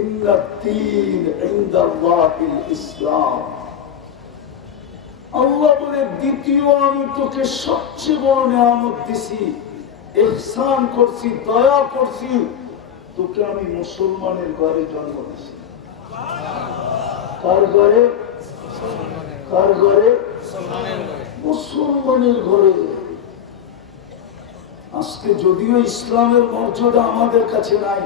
ইন্নাদ-দীন ইনদাল্লাহিল ইসলাম। আল্লাহ বলে দ্বিতীয় আমি তোকে সবচেয়ে বড় নিয়ামত দিছি, ইহসান করছি, দয়া করছি, তোকে আমি মুসলমানের ঘরে জন্ম দিছি। কার ঘরে? কার ঘরে? মুসলমানের ঘরে। আজকে যদিও ইসলামের মর্যাদা আমাদের কাছে নাই,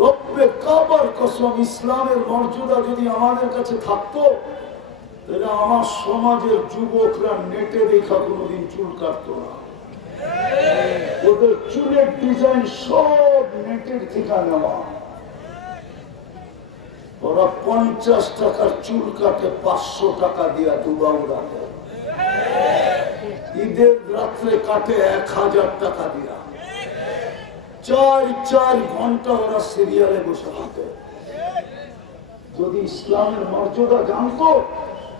রব্বে কাবার কসম, ইসলামের মর্যাদা যদি আমাদের কাছে থাকতো তাহলে আমার সমাজের যুবকরা নেটে দেখা কোনোদিন চুল কাটতো না। ওদের চুলের ডিজাইন সব নেটের থেকে নেওয়া। ওরা 50 টাকার চুল কাটে 500 টাকা দিয়া দুবাউ রাখে। ঈদের রাত্রে কাটে 1000 টাকা দিয়া। 4 ঘন্টা ওরা সিরিয়ালে বসে থাকে। যদি ইসলামের মর্যাদা জানতো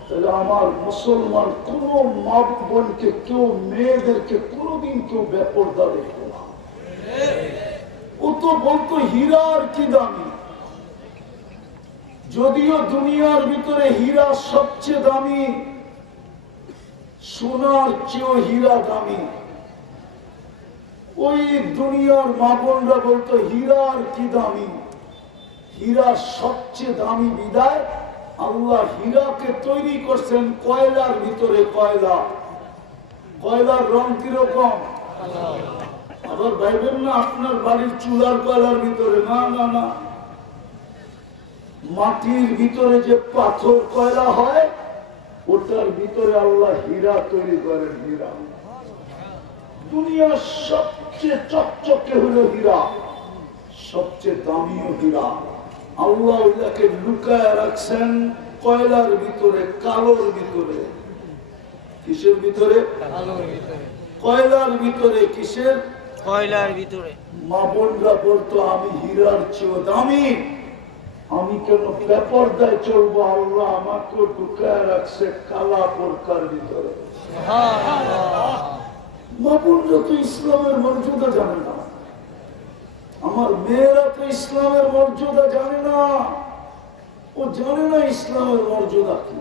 তাহলে আমার মুসলমান কোন মা বোনকে, কেউ মেয়েদেরকে কোনদিন কেউ বেপরদা দেখতো না। ও তো বলতো হীরার কি দামি। যদিও দুনিয়ার ভিতরে হীরা সবচেয়ে দামি, সোনার চেয়েও হীরা দামি। ওই দুনিয়ার মা বোনরা বলতো হীরার কি দামি। হীরা সবচেয়ে দামি বিদায় আল্লাহ হীরাকে তৈরি করছেন কয়লার ভিতরে। কয়লা, কয়লার রং কিরকম? আবার ভাইবেন না আপনার বাড়ির চুলার কয়লার ভিতরে, না না না, মাটির ভিতরে যে পাথর কয়লা হয় ওটার ভিতরে আল্লাহ হীরা তৈরি করেন। হীরা দুনিয়ার সবচেয়ে চকচকে হলো হীরা, সবচেয়ে দামিও হীরা। আল্লাহ ওটাকে লুকায় রাখছেন কয়লার ভিতরে, কালোর ভিতরে। কিসের ভিতরে? কয়লার ভিতরে। কিসের? কয়লার ভিতরে। মা বোনরা বলতো আমি হীরার চেয়েও দামি, আমি কেন বেপরদায় চলবো? আল্লাহ আমাকে ঢুকায় রাখছে কালা বোরকার ভিতরে। মা বোনরা তো ইসলামের মর্যাদা জানে না। আমার মেয়েরা তো ইসলামের মর্যাদা জানে না। ও জানে না ইসলামের মর্যাদা কি।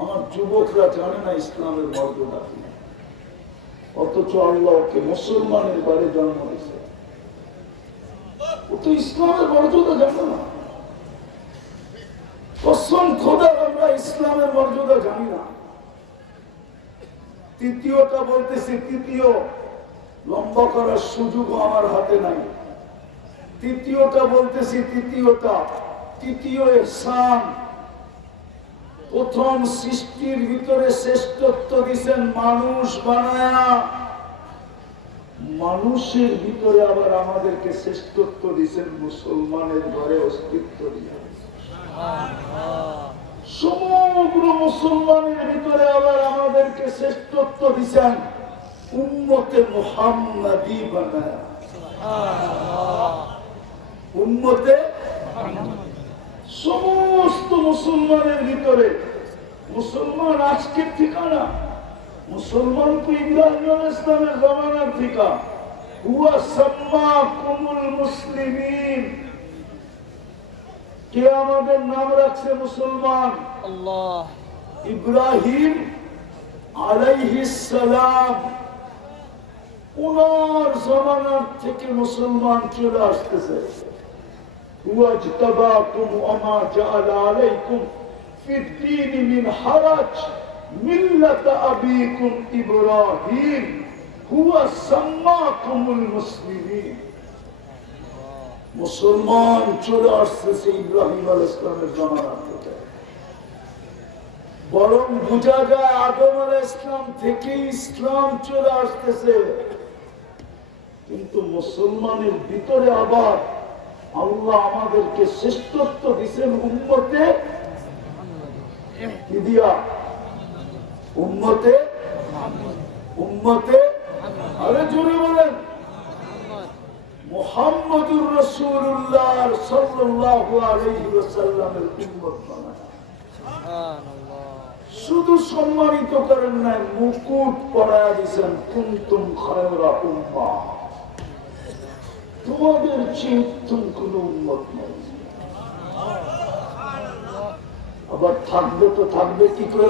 আমার যুবকরা জানে না ইসলামের মর্যাদা কি। অথচ আল্লাহ ওকে মুসলমানের ঘরে জন্ম দিয়েছে। ও তো ইসলামের মর্যাদা জানে না। কসম খোদার আমরা ইসলামের মর্যাদা জানি না। তৃতীয়টা বলতেছি, তৃতীয় লম্বা করার সুযোগ আমার হাতে নাই। তৃতীয়টা বলতেছি, তৃতীয় ইহসান। প্রথম সৃষ্টির ভিতরে শ্রেষ্ঠত্ব দিয়েছেন মানুষ বানায়া, মানুষের ভিতরে আবার আমাদেরকে শ্রেষ্ঠত্ব দিয়েছেন মুসলমানের ঘরে অস্তিত্ব দিয়ে। সমগ্র মুসলমানের ভিতরে আবার আমাদেরকে শ্রেষ্ঠত্ব দিয়েছেন উম্মতে মুহাম্মাদি বানায়া। উম্মতে সমস্ত মুসলমানের ভিতরে। মুসলমান আজকের ঠিকানা, মুসলমান তো ইব্রাহিম আলাইহিস সালামের জামানার ঠিকা। হুয়া সাম্মাকুমুল মুসলিমিন। কে আমাদের নাম রাখছে মুসলমান? আল্লাহ। ইব্রাহিম আলাইহিস সালাম, ওনার জামানার থেকে মুসলমান চলে আসতেছে। واجتباكم وما جعل عليكم في الدين من حرج ملة أبيكم إبراهيم هو سماكم المسلمين। মুসলমান চলে আসতেছে ইব্রাহিম আলাইহিস সালামের জামানা থেকে। বরং বোঝা যায় আদম আলাইহিস সালাম থেকে ইসলাম চলে আসতেছে। কিন্তু মুসলমানের ভিতরে আবার আল্লাহ আমাদেরকে শ্রেষ্ঠত্ব দিচ্ছেন উম্মতে কি দিয়া? উম্মতে আরে জোরে বলেন মুহাম্মদুর রাসূলুল্লাহ সাল্লাল্লাহু আলাইহি ওয়াসাল্লামের উম্মত বানায়া। শুধু সম্মানিত করেন নাই, মুকুট পরায়া দিয়েছেন কুনতুম খায়রা উম্মাহ। তোমাদের চেয়ে উত্তম কোন উন্মত নাই। আবার থাকবে তো থাকবে কি করে?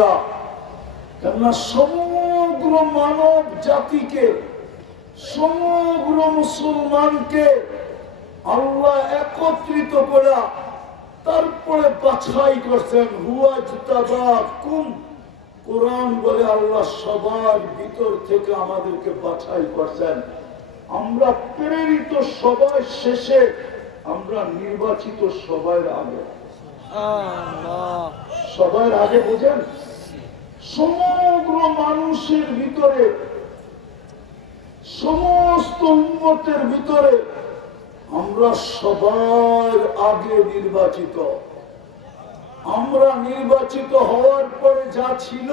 কেননা সমগ্র মানব জাতিকে, সমগ্র মুসলমানকে আল্লাহ একত্রিত করে তারপরে বাছাই করছেন। হুয়া জিতাবাকুম, কোরআন বলে আল্লাহ সবার ভিতর থেকে আমাদেরকে বাছাই করছেন। আমরা প্রেরিত সবাই শেষে, আমরা নির্বাচিত সবাই আগে। আল্লাহ। সবার আগে বুঝেন, সমগ্র মানুষের ভিতরে, সমস্ত উম্মতের ভিতরে আমরা সবার আগে নির্বাচিত। আমরা নির্বাচিত হওয়ার পরে যা ছিল,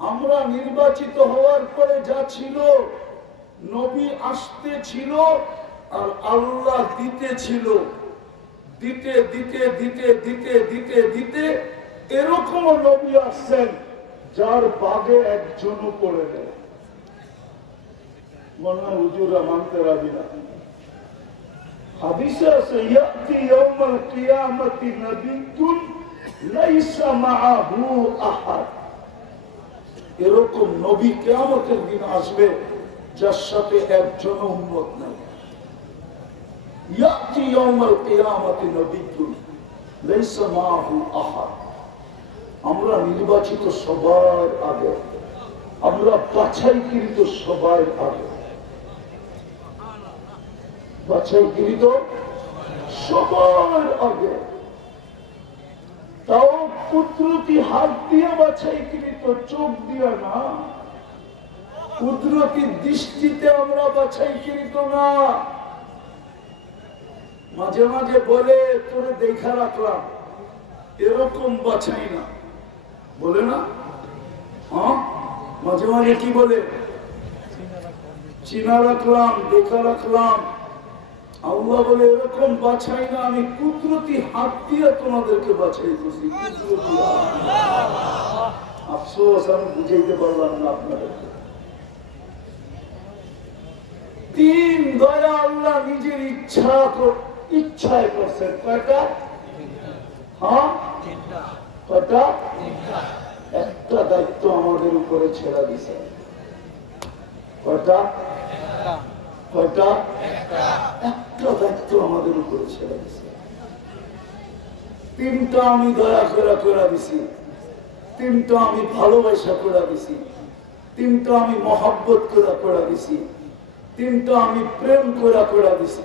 আমরা নির্বাচিত হওয়ার পরে যা ছিল, নবী আসতে ছিল আর আল্লাহ দিতে ছিল। দিতে দিতে দিতে দিতে দিতে দিতে এরকম নবী আসছেন যার বাগে একজনও পড়ে নেয়। মনে হয় হুজুরা মানতে রাজি না। হাদিসে আছে ইয়াতি ইয়াউমাল কিয়ামতি নাবিয়্যুন লাইসা মাআহু আহাদ। এরকম নবী কিয়ামতের দিন আসবে যার সাথে একজনও উম্মত নাই। ইয়াতি ইয়াউমাল কিয়ামতি নাবিয়্যুন লাইসা মাআহু আহাদ। আমরা নির্বাচিত সবার আগে, আমরা বাছাইকৃত সবার আগে, বাছাইকৃত সবার আগে। তাও কুদরতি হাত দিয়ে বাছাইকৃত, চোখ দিয়ে না। কুদরতি দৃষ্টিতে আমরা বাছাইকৃত না। মাঝে মাঝে বলে তোরে দেখা রাখলাম, এরকম বাছাই না, বলে না? হ্যাঁ, মাঝে মাঝে কি বলে? চিনা রাখলাম, দেখা রাখলাম। আল্লাহ বলে এরকম বাছাই না, আমি কুদরতি হাত দিয়ে তোমাদেরকে বাছাই করছি। কুদরতি হাত। আফসোস আমি বুঝাইতে পারলাম না আপনাদেরকে। তিন দয়া আল্লাহ নিজের ইচ্ছায় করছেন। কয়টা? হ্যাঁ, কয়টা? একটা দায়িত্ব আমাদের উপরে ছেড়ে দিছে। কয়টা? কয়টা? একটা দায়িত্ব আমাদের উপরে ছেড়ে দিছে। তিনটা আমি দয়া করে দিছি, তিনটা আমি ভালোবাসা করে দিছি, তিনটা আমি মহব্বত করে দিছি, তিনটা আমি প্রেম করে দিছি,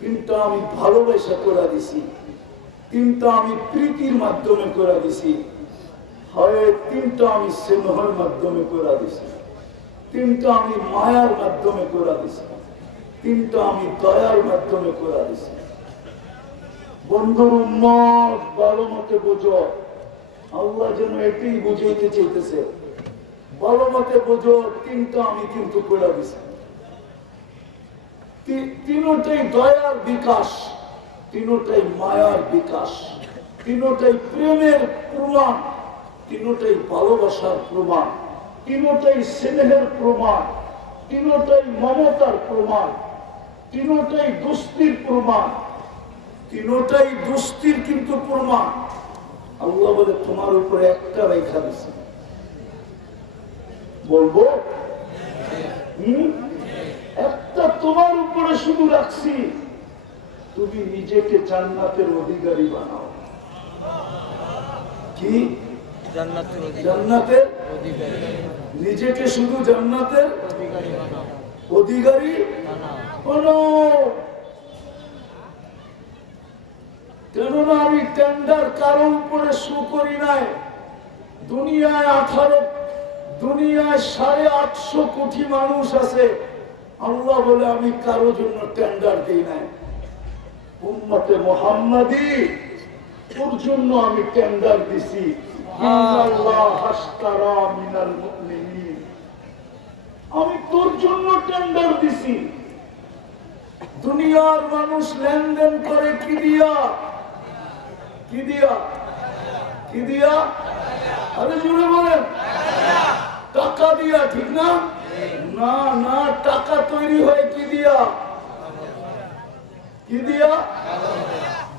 তিনটা আমি ভালোবাসা করে দিছি, তিনটা আমি প্রীতির মাধ্যমে করে দিছি, হয় তিনটা আমি স্নেহের মাধ্যমে করে দিছি, তিনটা আমি মায়ার মাধ্যমে করে দিছি, তিনটা আমি দয়ার মাধ্যমে করে দিছি। বন্ধুর উম্মত ভালো মতে বোঝো, আল্লাহ যেন এটাই বুঝাইতে চাইতেছে। ভালো মতে বোঝো, তিনটা আমি কিন্তু করে দিছি। তিনটাই দয়ার বিকাশ, তিনটাই মায়ার বিকাশ, তিনটাই প্রেমের প্রমাণ, তিনটাই ভালোবাসার প্রমাণ, তিনটাই স্নেহের প্রমাণ, তিনটাই মমতার প্রমাণ, তিনটাই দোস্তির প্রমাণ, তিনটাই দোস্তির কিন্তু প্রমাণ। আল্লাহ বলে তোমার উপরে একটা রেখা দিছে। বলবো একটা তোমার উপরে শুধু রাখছি, তুমি নিজেকে জান্নাতের অধিকারী বানাও। কি? জান্নাতের নিজেকে শুধু জান্নাতের অধিকারী বানাও। কেননা আমি টেন্ডার কারো উপরে শু করি নাই। দুনিয়ায় 850 কোটি মানুষ আছে, আল্লাহ বলে আমি কারো জন্য টেন্ডার দিই নাই। উম্মতে মুহাম্মাদি তোর জন্য আমি টেন্ডার দিছি। আমি তোর জন্য টেন্ডার দিছি। দুনিয়ার মানুষ লেনদেন করে কি দিয়া? কি দিয়া? কি দিয়া? আরে জুড়ে বলেন, টাকা দিয়া। ঠিক না? না না, টাকা তৈরি হয় কি দিয়া? কি দিয়া?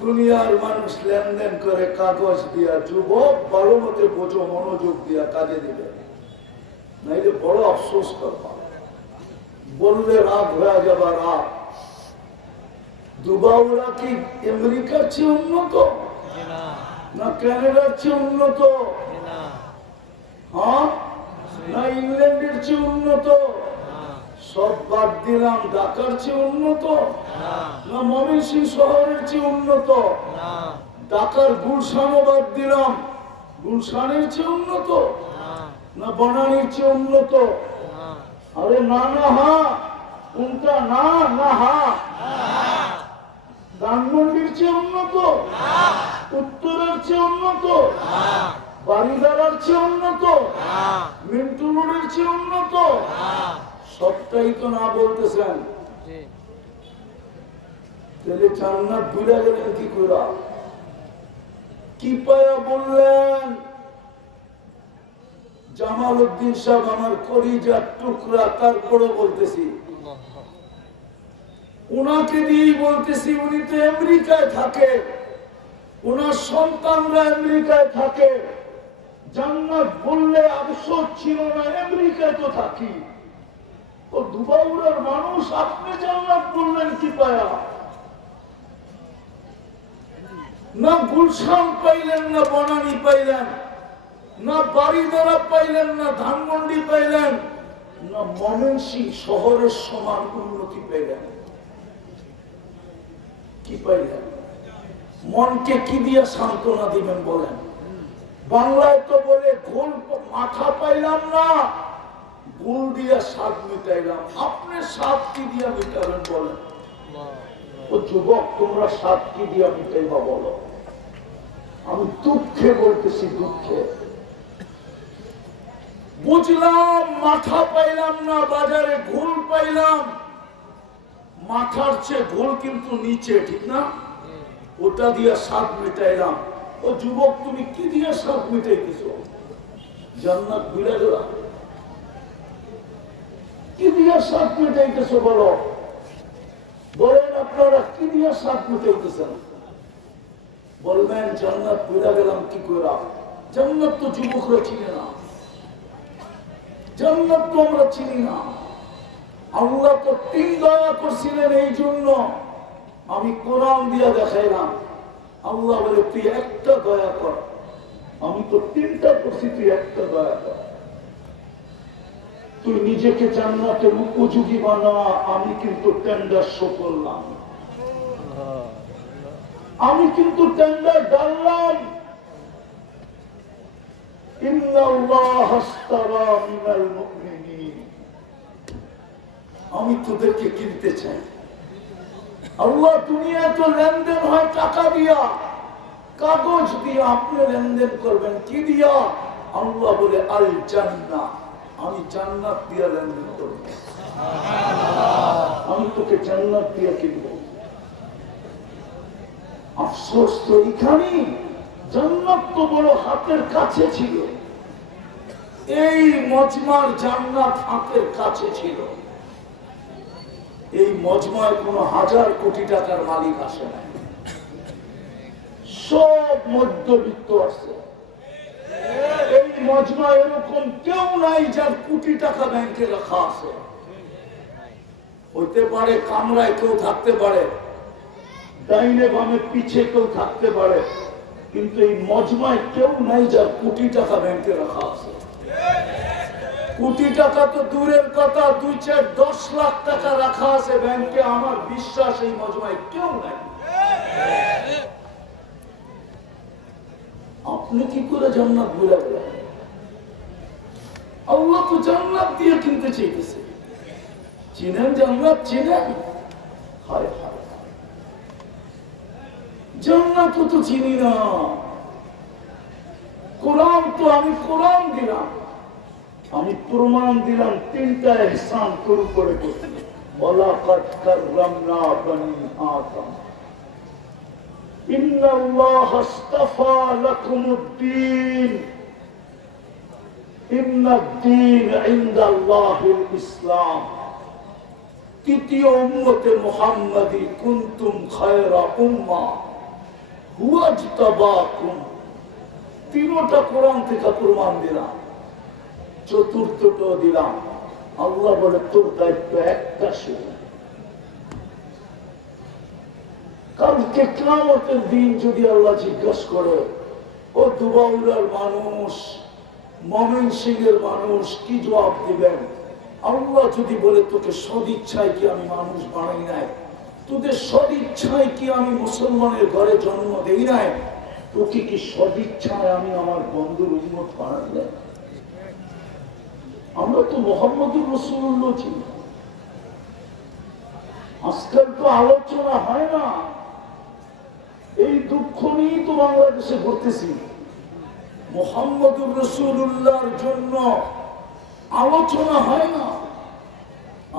দুনিয়ার মানুষ লেনদেন করে কাগজ দিয়া। যুবক ভালো মতে বোঝো, মনোযোগ দিয়া কাজে দিবে, নাইলে বড় আফসোস করবা। বললে রাত হয়ে যাবা রাত। দুবাইরা কি আমেরিকার চেয়ে উন্নত না কানাডার চেয়ে উন্নত? হ্যাঁ, না ইংল্যান্ডের চেয়ে উন্নত? সব বাদ দিলাম, ঢাকার চেয়ে উন্নত না ময়মনসিংহ শহরের চেয়ে উন্নত? ঢাকার গুলশানও বাদ দিলাম, গুলশানের চেয়ে উন্নত না বনানীর চেয়ে উন্নত? আরে না না হা, কোনটা? না না হা। ধানমন্ডির চেয়ে উন্নত? উত্তরের চেয়ে উন্নত? বাড়িদারার চেয়ে উন্নত? মিন্টু রোডের চেয়ে উন্নত? সবটাই তো না বলতেছেন। তাহলে জান্নাত ভুলে গেলেন কি করে? কি পায়া বললেন? জামাল উদ্দিন সাহেব আমার কলিজার টুকরা, তারপরে বলতেছি ওনাকে দিয়েই বলতেছি, উনি তো আমেরিকায় থাকে, ওনার সন্তানরা আমেরিকায় থাকে। জান্নাত বললে আফসোস ছিল না, আমেরিকায় তো থাকি। ও দুবাইয়ের মানুষ, আপনি জান্নাত বললেন কি পায়া? না গুলশান পাইলেন, না বনানী পাইলেন, না বাড়িদারা পাইলেন, না ধানমন্ডি পাইলেন, না ময়মনসিংহ শহরের সমান উন্নতি পাইলেন। কি পাইলেন? মনকে কি দিয়ে সান্ত্বনা দিবেন বলেন? বাংলায় তো বলে ঘোল মাথা পাইলাম না, গুল দিয়া স্বাদ মিটাইলাম। আপনি স্বাদ কি দিয়া মিটাবেন বলেন? ও যুবক, তোমরা স্বাদ কি দিয়া মিটাইবা বলো? আমি দুঃখে বলতেছি, দুঃখে। বুঝলাম মাথা পাইলাম না, বাজারে ঘোল পাইলাম। মাথার চেয়ে ঘোল কিন্তু নিচে, ঠিক না? ওটা দিয়া স্বাদ মিটাইলাম। ও যুবক, তুমি কি দিয়া স্বাদ মিটাইতেছ? জান্নাত ভুলে গেলা? কি দিয়া স্বাদ মিটাইতেছ বলো? বলেন আপনারা, কি দিয়া স্বাদ মিটাইতেছেন? বলবেন জান্নাত ভুলে গেলাম কি করে? জান্নাত তো যুবকরা চিনে না, জান্নাত তো আমরা চিনি না। আল্লাহ তো 3 দয়া করছিলেন, এই জন্য আমি কোরআন দিয়া দেখাইলাম। আল্লাহ বলে, তুই একটা দয়া কর। আমি তো 3টা করছি, তুই একটা দয়া কর। তুই নিজেকে জান্নাতের উপযোগী বানা, আমি কিন্তু টেন্ডার শো করলাম, আমি কিন্তু টেন্ডার ডাললাম। ইন্নাল্লাহ আশতারা মিনাল মুমিনিন, আমি তোদেরকে কিনতে চাই। আল্লাহ, দুনিয়ায় তো লেনদেন হয় টাকা দিয়া, কাগজ দিয়ে। আপনি লেনদেন করবেন কি দিয়া? আল্লাহ বলে আল জান্নাহ, আমি জান্নাত দিয়া লেনদেন করব। আমি তোকে জান্নাত দিয়া কিনবো। আফসোস তো এখানে, জান্নাত তো বড় হাতের কাছে ছিল। এই মজমার জান্নাত হাতের কাছে ছিল। এই মজমায় কোনো 1000 কোটি টাকার মালিক আসে না, সব মধ্যবিত্ত আছে। এই মজমায় এরকম কেউ নাই যার কোটি টাকা ব্যাংকে রাখা আছে। হইতে পারে কামরায় কেউ থাকতে পারে, ডাইনে বামে পিছে কেউ থাকতে পারে, কিন্তু এই মজমায় কেউ নাই যার কোটি টাকা ব্যাংকে রাখা আছে। কোটি টাকা তো দূরের কথা, 2-4-10 লাখ টাকা রাখা আছে ব্যাংকে। আমার বিশ্বাস এই মজমায় কেউ নাই। আপনি কি করে জান্নাত ভুলে গেলেন? আল্লাহ তো জান্নাত দিয়ে কিনতে চাইতেছে। চিনেন জান্নাত? চিনেন? হায় হায়, জান্নাত তো চিনি না। কোরআন তো আমি কোরআন দিলাম, আমি প্রমাণ দিলাম 3টা ইহসান শুরু করে করতে। ওয়ালাকাদ কাররামনা বানি আদম, ইন্নাল্লাহা আস্তাফা লাকুমুদ-দীন, ইন্নাদ-দীন ইনদাল্লাহিল ইসলাম। তৃতীয় উম্মতে মুহাম্মাদি কুনতুম খায়রা উম্মাহ হুয়াজতাবাকুম। তিনটা কোরআন থেকে প্রমাণ দিলাম, চতুর্থটাও দিলাম। আল্লাহ বলে তোর দায়িত্ব একটা শুধু। কালকে কিয়ামতের দিন যদি আল্লাহ জিজ্ঞাসা করে, ও দুবাউলার মানুষ, ময়মনসিংহের মানুষ, কি জবাব দিবেন? আল্লাহ যদি বলে তোকে সদিচ্ছায় কি আমি মানুষ বানাই নাই, তোদের সদিচ্ছায় কি আমি মুসলমানের ঘরে জন্ম দেই নাই, তোকে কি সদিচ্ছায় আমি আমার বন্ধুর উম্মত বানাই নাই? আমরা তো মুহাম্মদুর রাসূলুল্লাহ ছিল। আজকাল তো আলোচনা হয় না, এই দুঃখ নিয়েই তো বাংলাদেশে ঘুরতেছি। মুহাম্মদুর রাসূলুল্লাহর জন্য আলোচনা হয় না।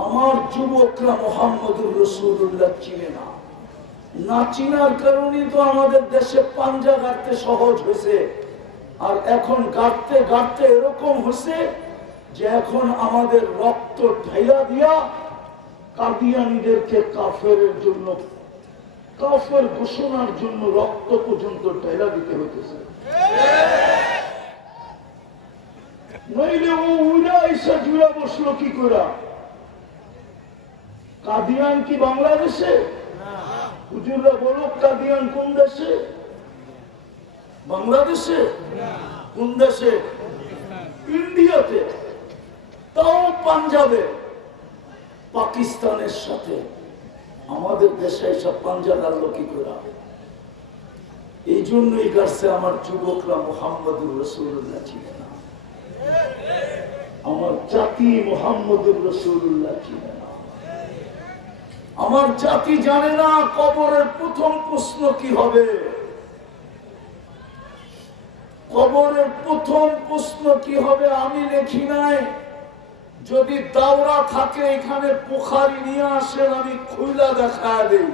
আমার যুবকরা মুহাম্মদুর রাসূলুল্লাহ চিনে না। না চিনার কারণে তো আমাদের দেশে পাঞ্জা গাড়তে সহজ হয়েছে। আর এখন গাড়তে গাড়তে এরকম হয়েছে যে এখন আমাদের রক্ত ঢাইলা দিয়া কাদিয়ানীদেরকে কাফেরের জন্য, কাফের ঘোষণার জন্য রক্ত পর্যন্ত ঢাইলা দিতে হইতেছে। নইলে ও উইরা এসে জুড়া বসলো কি করে? কাদিয়ান কি বাংলাদেশে? হুজুররা বলো, কাদিয়ান কোন দেশে? বাংলাদেশে? কোন দেশে? ইন্ডিয়াতে, তাও পাঞ্জাবে, পাকিস্তানের সাথে। আমাদের দেশে এসব পাঞ্জা লাগলো কি করে? এই জন্যই গাছে আমার যুবকরা মুহাম্মদুর রাসূলুল্লাহ চিনে না। আমার জাতি মুহাম্মদুর রাসূলুল্লাহ চিনে না। আমার জাতি জানে না কবরের প্রথম প্রশ্ন কি হবে। কবরের প্রথম প্রশ্ন কি হবে আমি লিখি নাই। যদি দাওরা থাকে এখানে বুখারী নিয়ে আসেন, আমি খুইলা দেখায় দেই।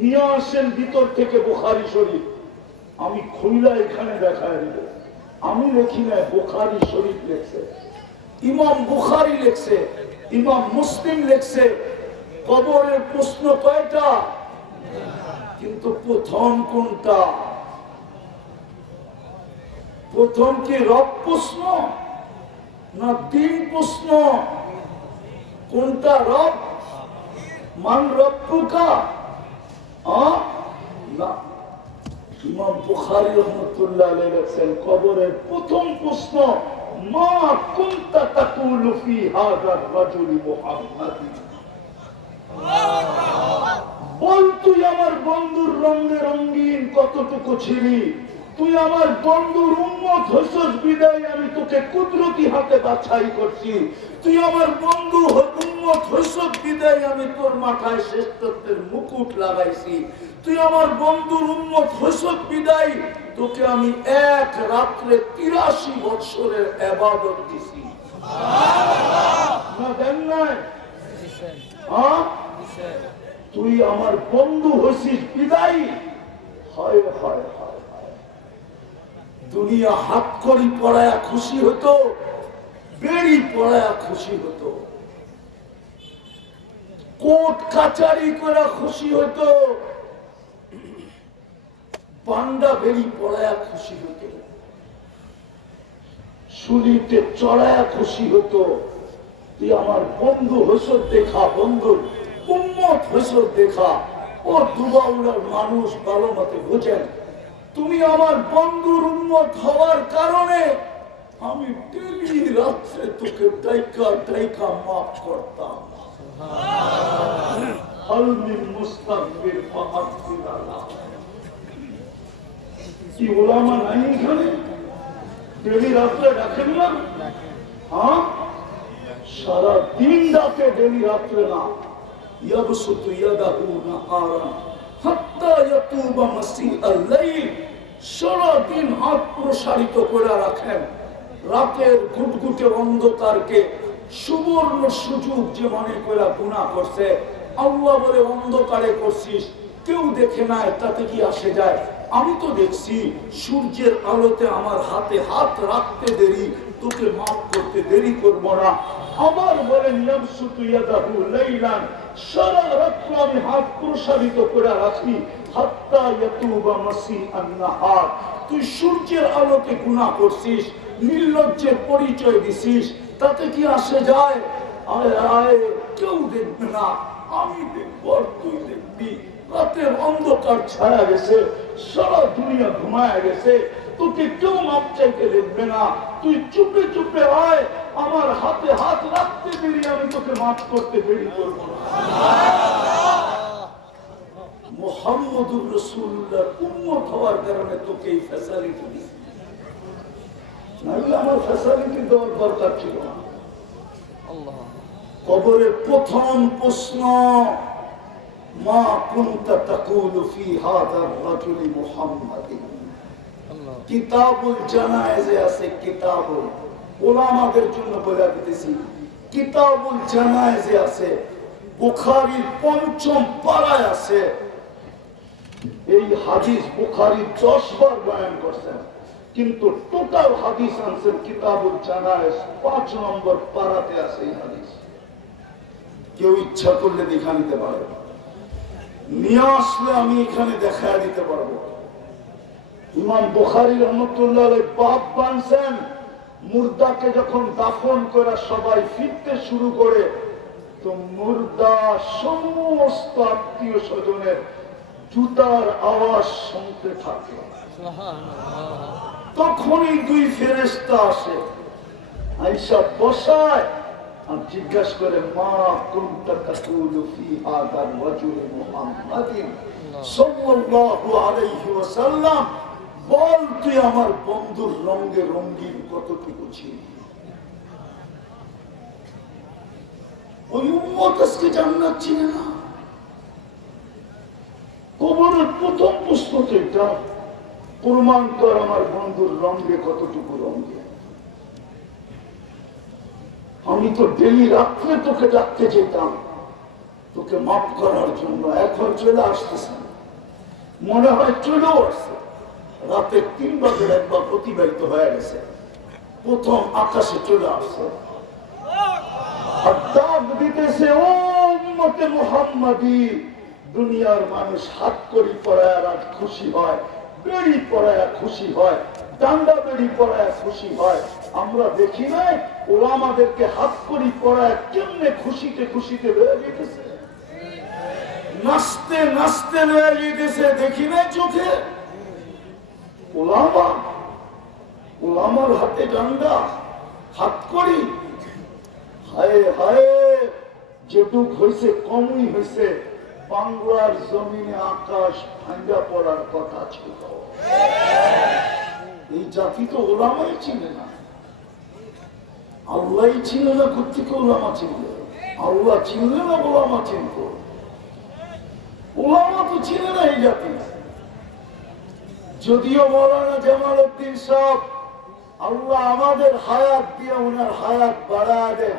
নিয়ে আসেন ভিতর থেকে বুখারী শরীফ, আমি খুইলা এখানে দেখায় দেব। আমি লিখি নাই, বুখারী শরীফ লেখছে, ইমাম বুখারী লেখছে, ইমাম মুসলিম লেখছে। কবরের প্রশ্ন কয়টা? কিন্তু প্রথম কোনটা? প্রথম কি রব প্রশ্ন না দিন প্রশ্ন? কোনটা রব? মান রব্বুকা? না। ইমাম বুখারী রাহমাতুল্লাহ আলাইহি লেখেন কবরের প্রথম প্রশ্ন, মা কুনতা তাকুলু ফি হাযার রাজুলি মুহাম্মাদি। বল তুই আমার বন্ধুর রঙে রঙিন কতটুকু ছিলি? তুই আমার বন্ধুর উম্মত হইছস বিদায় আমি তোকে কুদরতি হাতে বাছাই করছি। তুই আমার বন্ধু উম্মত হইছস বিদায় আমি তোর মাথায় শ্রেষ্ঠত্বের মুকুট লাগাইছি। তুই আমার বন্ধুর উম্মত হইছস বিদায় তোকে আমি এক রাত্রে ৮৩ বছরের ইবাদত দিছি। না দেন নাই? তুই আমার বন্ধু হইছিস বিদায়। হায় হায় হায়, দুনিয়া হাত করি পড়ায়া খুশি হতো, বেড়ি পড়ায়া খুশি হতো, কোর্ট কাচারি করে খুশি হতো, পান্ডা বেড়ি পড়ায়া খুশি হতো, শুলিতে চড়ায়া খুশি হতো। তুই আমার বন্ধু হইছস দেখা, বন্ধুর উম্মত হইছস দেখা। ও দুবাউলার মানুষ ভালো মতো বুঝেন, তুমি আমার বন্ধুর উম্মত হওয়ার কারণে আমি ডেলি রাত্রে তোকে ডাইকা ডাইকা মাফ করতাম। কি ওলামা নাই এখানে? ডেলি রাত্রে ডাকেন না? হ্যাঁ, সারা দিন ডাকে, ডেলি রাত্রে না। ইয়াবসুতু ইয়াদাহু নাহারান হাত্তা ইয়াতুবা মাসিআল লাইল। সারা দিন হাত প্রসারিত করে রাখেন। রাতের ঘুটঘুটে অন্ধকারকে সুবর্ণ সুযোগ যে মনে করে গুনাহ করছে। আল্লাহ বলে অন্ধকারে করছিস, কেউ দেখে নাই, তাতে কি আসে যায়? আমি তো দেখছি সূর্যের আলোতে আমার হাতে হাত রাখতে দেরি, তোকে মাফ করতে দেরি করব না। আবার বলেন ইয়াবসুতু ইয়াদাহু লাইলান, সারা রাত আমি হাত প্রসারিত করে রাখি, হাত্তা ইয়াতুবা মাসিআন নাহার। তুই সূর্যের আলোতে গুনাহ করছিস, নির্লজ্জের পরিচয় দিছিস, তাতে কি আসে যায়? আয় আয়, কেউ দেখবে না, আমি দেখব আর তুই দেখবি। রাতের অন্ধকার ছায়া গেছে, সারা দুনিয়া ঘুমায় গেছে, তোকে কেউ মাপ চাইতে দেখবে না। তুই চুপে চুপে আয়, আমার হাতে হাত রাখতে দেরি, আমি তোকে মাফ করতে দেরি করবো না। মুহাম্মদুর রাসূলুল্লাহর উম্মত হওয়ার কারণে তোকে এই ফ্যাসিলিটি দিছি, নাহলে আমার ফ্যাসিলিটি দেওয়ার দরকার ছিল না। কবরে প্রথম প্রশ্ন, মা কুনতা তাকুলু ফি হাযার রাজুলি মুহাম্মাদিন। কিতাবুল জানায়েজে আছে, কিতাবুল উলামাদের জন্য বলে দিতেছি, কিতাবুল জানায়েজে আছে, বুখারীর ৫ম পারায় আছে। এই হাদিস বুখারী 10 বার বয়ান করছেন, কিন্তু টোটাল হাদিস আনছেন কিতাবুল জানায়েজ ৫ নম্বর পারাতে আছে এই হাদিস। কেউ ইচ্ছা করলে দেখা নিতে পারে, নিয়ে আসলে আমি এখানে দেখা দিতে পারবো। ইমাম বুখারী রহমতুল্লাহ আলাইহি বাপ বানছেন, মুর্দাকে যখন দাফন করে সবাই ফিরতে শুরু করে, তো মুর্দা সমস্ত আত্মীয় স্বজনের জুতার আওয়াজ শুনতে থাকে। তখনই 2 ফেরেশতা আসে, আয়েশা বসায় আর জিজ্ঞাসা করে, মা কুনতা তাকুলু ফি হাযার রাজুলি মুহাম্মাদিন সাল্লাল্লাহু আলাইহি ওয়াসাল্লাম, বল তুই আমার বন্ধুর রঙে রঙিন কতটুকু ছিলি? ওই উম্মত আজকে জান্নাত চিনে না। কবরের প্রথম প্রশ্ন তো এটা, প্রমাণ কর আমার বন্ধুর রঙে কতটুকু রঙে। আমি তো ডেলি রাত্রে তোকে ডাকতে যেতাম তোকে মাফ করার জন্য, এখন চলে আসতেছে, মনে হয় চলেও আসছে। রাতে 3 বাজে একবার অতিবাহিত হয়ে গেছে, প্রথম আকাশে চলে আসছে আর ডাক দিতেছে, ও উম্মতে মুহাম্মাদি। দুনিয়ার মানুষ হাত করি পরায় আর খুশি হয়, বেড়ি পরায় খুশি হয়, ডান্ডা বেড়ি পরায় খুশি হয়। আমরা দেখি নাই ওরা আমাদেরকে হাত করি পরায় কেমনে খুশিতে খুশিতে বেড়ে যেতেছে, নাচতে নাচতে বেড়ে যেতেছে, দেখি নাই চোখে। ওলামা, ওলামার হাতে ডান্ডা, হাত করি, হায় হায়, যেটুক হয়েছে কমই হয়েছে। বাংলার জমিনে আকাশ ভাঙ্গা পড়ার কথা ছিল। এই জাতি তো ওলামাই চিনে না, আল্লাহ চিনে না, কোথেকে ওলামা চিনবে? আল্লাহ চিনলে না ওলামা চিনত? ওলামা তো চিনে না এই জাতি। যদিও মাওলানা জামালউদ্দিন সাহেব, আল্লাহ আমাদের হায়াত দিয়ে ওনার হায়াত বাড়ায় দেন,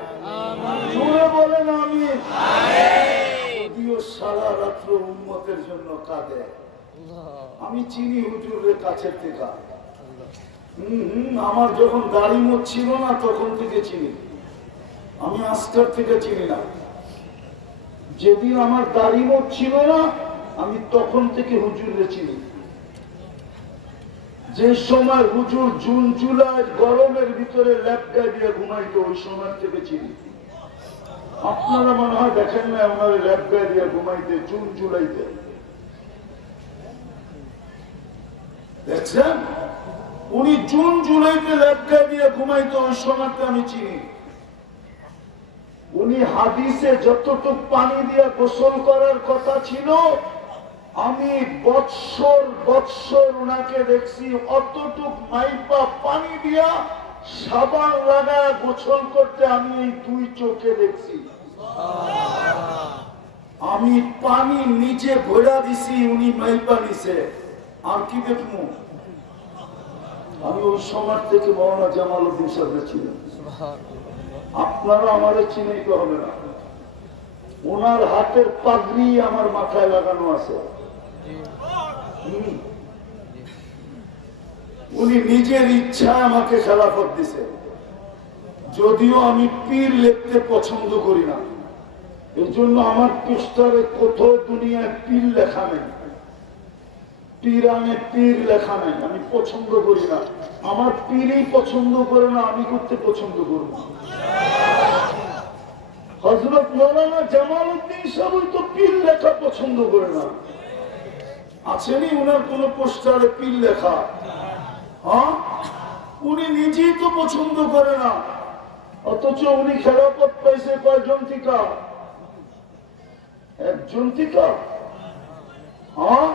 জোরে বলেন আমিন। যদিও সারা রাত্র উম্মতের জন্য কাঁদে। আমি চিনি হুজুরের কাছের থেকে, আমার যখন দাড়ি মোট ছিল না তখন থেকে চিনি, আমি আজকের থেকে চিনি না। যেদিন আমার দাড়ি মোট ছিল না আমি তখন থেকে হুজুরে চিনি। যে সময় হুজুর জুন জুলাই গরমের ভিতরে ল্যাপটা দিয়ে ঘুমাইতো, ওই সময় থেকে চিনি। আপনারা মনে হয় দেখেন না ওনার ল্যাপটা দিয়ে ঘুমাইতে জুন জুলাইতে, দেখছেন? উনি জুন জুলাইতে ল্যাপটা দিয়ে ঘুমাইতো, ওই সময়টা আমি চিনি। উনি হাদিসে যতটুক পানি দিয়ে গোসল করার কথা ছিল, আমি বৎসর বৎসর উনাকে দেখছি অতটুক মাইপা পানি দিয়া সাবান লাগায় গোসল করতে, আমি এই 2 চোখে দেখছি। আমি পানি নিচে ভরা দিছি, উনি মাইপা নিছে, আর কি দেখবো? আমি ওই সময় থেকে মাওলানা জামালউদ্দিন সাহেব ছিলেন। আপনারা আমাদের চিনাইতে হবে না, ওনার হাতের পাগড়ি আমার মাথায় লাগানো আছে। উনি নিজের ইচ্ছায় আমাকে খেলাফত দিছে, যদিও আমি পীর লিখতে পছন্দ করি না। এর জন্য আমার পোস্টারে কোথাও দুনিয়ায় পীর লেখা নেই, পীরানে পীর লেখা নাই। আমি পছন্দ করি না, আমার পীরই পছন্দ করে না, আমি করতে পছন্দ করব না। হযরত মাওলানা জামালউদ্দিন সাহেব তো পীর লেখা পছন্দ করে না। আছেনি ওনার কোন পোস্টারে পীর লেখা? হ্যাঁ, উনি নিজেই তো পছন্দ করে না, অথচ উনি খেলাফত পাইছে কয়জন থেকে? একজন থেকে? হ্যাঁ,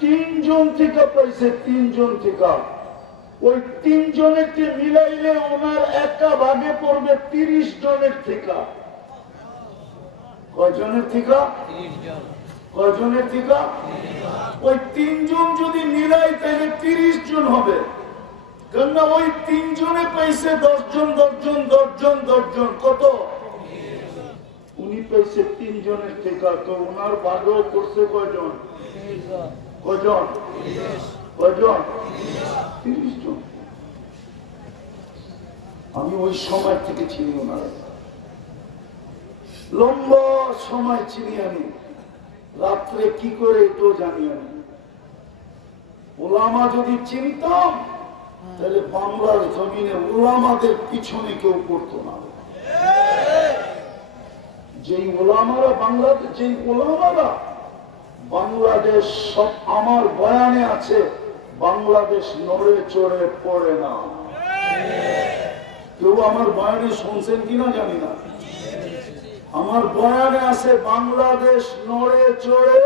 3 জন থেকে পাইছে, 3 জন থেকে। ওই 3 জনেরকে মিলাইলে ওনার একা ভাগে পড়বে 30 জনের থেকে। কয়জনের থেকে? কয়জনের থেকে? ওই 3 জন যদি মিলাই তাহলে 30 জন হবে। কেননা ওই 3 জনে পাইছে 10 জন 10 জন 10 জন 10 জন, কত? উনি পাইছে 3 জনের থেকে। তো ওনার ভাগও করছে কয়জন? কয়জন? কয়জন? 30 জন। আমি ওই সময় থেকে চিনি ওনারা, লম্বা সময় চিনি আমি। রাত্রে কি করে এটাও জানি আমি। ওলামা যদি চিনতাম তাহলে বাংলার জমিনে ওলামাদের পিছনে কেউ পড়তো না। যেই ওলামারা বাংলাদেশ সব আমার বয়ানে আছে, বাংলাদেশ নড়ে চড়ে পড়ে না। কেউ আমার বয়ানে শুনছেন কিনা জানি না, আমার বয়ানে আছে বাংলাদেশ নড়ে চড়ে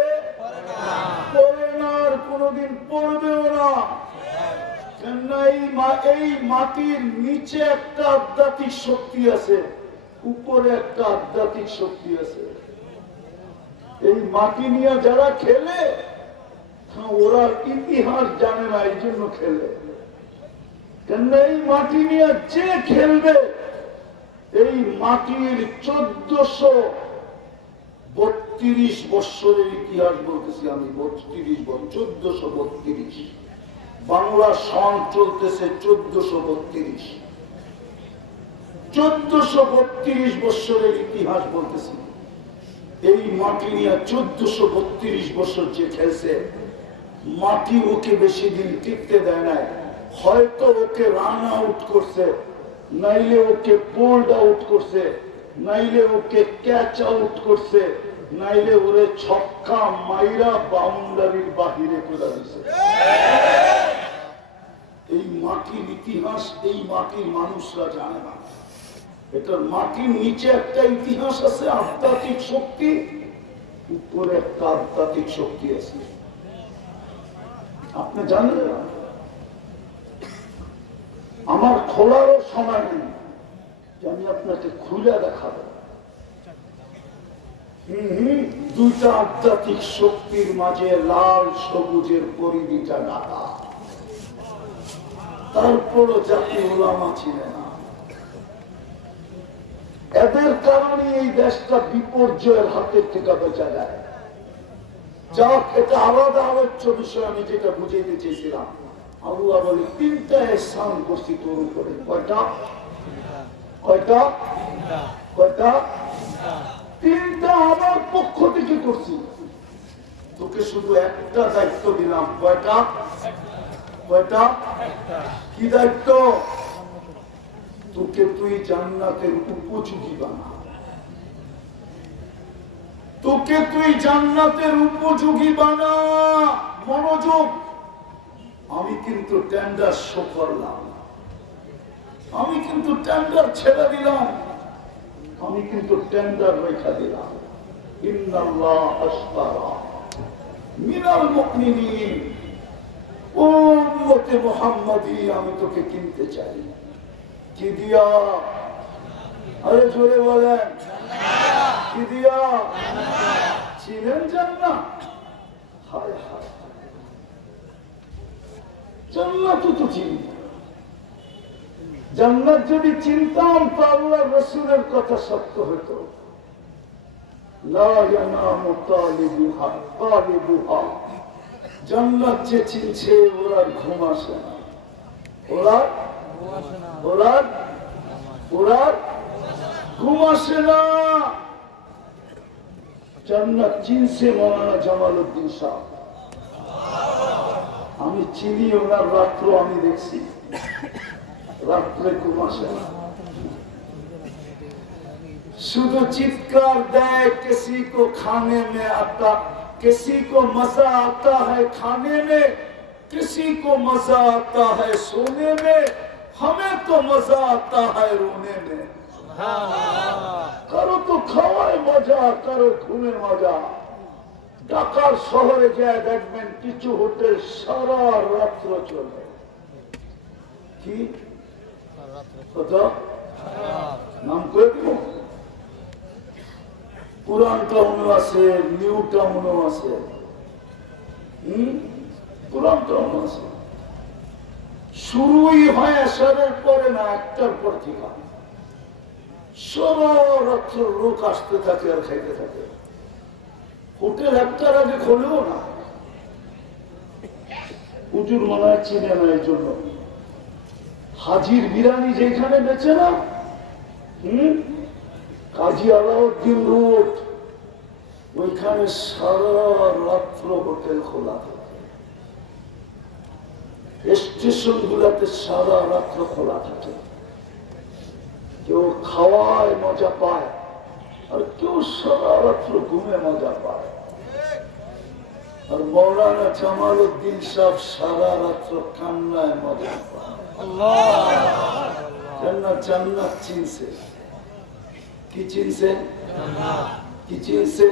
পড়ে না, আর কোনদিন পড়বেও না। এই মাটির নিচে একটা আধ্যাত্মিক শক্তি আছে, উপরে একটা আধ্যাত্মিক শক্তি আছে। এই মাটি নিয়ে যারা খেলে ওরা ইতিহাস জানে না, এই জন্য খেলে। কেন এই মাটি নিয়ে যে খেলবে, এই মাটির 1432 বৎসরের ইতিহাস বলতেছি আমি। 1432 বাংলা সন চলতেছে 1432। 1432 বৎসরের ইতিহাস বলতেছি। এই মাটি নিয়ে 1432 বছর যে খেলছে, মাটি ওকে বেশি দিন টিকতে দেয় নাই। হয়তো ওকে রান আউট করছে, নাইলে ওকে বোল্ড আউট করছে, নাইলে ওকে ক্যাচ আউট করছে, নাইলে ওরে ছক্কা মাইরা বাউন্ডারির বাহিরে করে দিছে। এই মাটির ইতিহাস এই মাটির মানুষরা জানে না। এটার মাটির নিচে একটা ইতিহাস আছে, আধ্যাত্মিক শক্তি, উপরে একটা আধ্যাত্মিক শক্তি আছে। আপনি জানেন না? আমার খোলারও সময় নেই যে আমি আপনাকে খুলে দেখাবো। দুইটা আধ্যাত্মিক শক্তির মাঝে লাল সবুজের পরিধিটা গাঁথা। তারপরও জাতি ওলামা ছিলেন না। এদের কারণে এই দেশটা বিপর্যয়ের হাতের থেকে বেঁচে যায়। যাক, এটা আলাদা আলোচ্য বিষয়। আমি যেটা বুঝাইতে চেয়েছিলাম, আল্লাহ বলে 3টা ইহসান করছি তোর উপরে। কয়টা? কয়টা? কয়টা? 3টা আমার পক্ষ থেকে করছি। তোকে শুধু একটা দায়িত্ব দিলাম। কয়টা? কয়টা? কি দায়িত্ব? তোকে তুই জান্নাতের উপযোগী বানা। তোকে তুই জান্নাতের উপযোগী বানা। মনোযোগ। আমি কিন্তু টেন্ডার শো করলাম, আমি কিন্তু টেন্ডার ছেড়ে দিলাম, আমি কিন্তু টেন্ডার রেখা দিলাম। ইন্নাল্লাহ আশতারা মিনাল মুমিনিন, উম্মতে মুহাম্মাদি, আমি তোকে কিনতে চাই। কি দিয়া? আরে জোরে বলেন, কি দিয়া? চিনেন জান্নাত? হায় হায়, জান্নাত তো চিনি। জান্নাত যদি চিনতাম তো আল্লাহ রাসূলের কথা সত্য হতো। লা ইয়ানামু তালিবুহা, জান্নাত যে চিনছে ওরা ঘুম আসে না, ওরা ওরা ওরা ঘুম আসে না। জান্নাত চিনছে মৌলানা জামালউদ্দিন সাহেব, আমি চিনি ওনার রাত্র আমি দেখছি, রাত্রে ঘুম আসে না, শুধু চিৎকার দেয় किसी को खाने में आता, किसी को मजा आता है खाने में, किसी को मजा आता है सोने में, हमें तो मजा आता है रोने में। কারো তো খাওয়ায় মজা, কারো ঘুমে মজা। ঢাকার শহরে যায় দেখবেন কিছু হোটেল সারা রাত্র চলে। কি কথা নাম করে দিব? পুরান টাউনও আছে, নিউ টাউনও আছে, পুরান টাউনও আছে। শুরুই হয় এসারের পরে না, একটার পর থেকে সারা রাত্র লোক আসতে থাকে আর খাইতে থাকে। হোটেল একটার আগে খোলেও না। হুজুর মনে হয় চিনে না, এই জন্য হাজির বিরানি যেখানে বেচে না, কাজী আলাউদ্দিন রোড, ওইখানে সারা রাত্র হোটেল খোলা থাকে। স্টেশন গুলাতে সারা রাত্র খোলা থাকে। কেউ খাওয়ায় মজা পায় আর কেউ সারা রাত্র ঘুমে মজা পায়। আর মৌলানা জামালউদ্দিন সাহেব সারা রাত্র কান্নায় মজা পায়। জান্নাত জান্নাত চিনছে। কি চিনছে? কি চিনছে?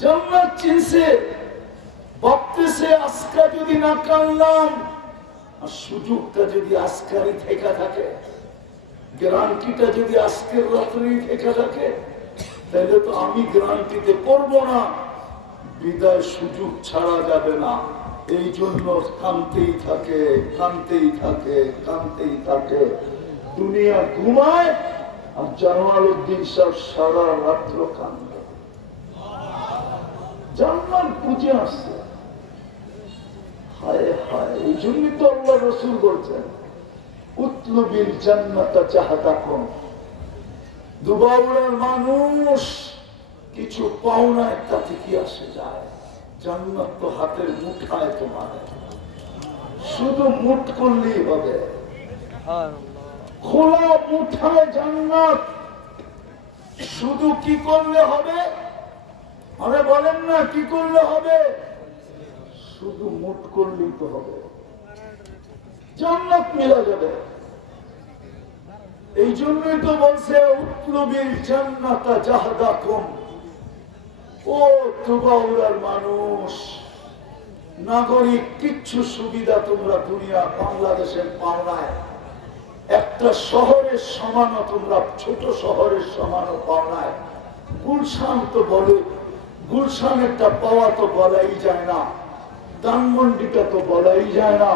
জান্নাত চিনছে। ভাবতেছে আজকে যদি না কানলাম, আর সুযোগটা যদি আজকারই থেকে থাকে, গ্যারান্টিটা যদি আজকের রাত্রেই থেকে থাকে, তাহলে তো আমি গ্যারান্টিতে করবো না, বিদায় সুযোগ ছাড়া যাবে না। এই জন্য কানতেই থাকে, কানতেই থাকে, কানতেই থাকে। দুনিয়া ঘুমায় আর জামালউদ্দিন সাহেব সারা রাত্র কান্দে। জান্নাত বুঝে আসছে। হায় হায়, এই জন্যই তো আল্লাহ রাসূল বলছেন উতলুবিল জান্নাতা জাহাদাকুম। দুবাউলের মানুষ কিছু পাওনা একটা থেকে আসে যায়, জান্নাত তো হাতের মুঠায় তোমার, শুধু মুঠ করলেই হবে। খোলা মুঠায় জান্নাত, শুধু কি করলে হবে? আরে বলেন না, কি করলে হবে? শুধু মুঠ করলেই তো হবে, জান্নাত মিলা যাবে। এই জন্যই তো বলছে উতলুবিল জান্নাতা জাহাদাকুম। ও তুবাউলার মানুষ, নাগরিক কিচ্ছু সুবিধা তোমরা দুনিয়া বাংলাদেশের পাওনায় একটা শহরের সমানও তোমরা, ছোট শহরের সমানও পাওনায়। গুলশান তো বলে, গুলশানেরটা পাওয়া তো বলাই যায় না, ধানমন্ডিটা তো বলাই যায় না,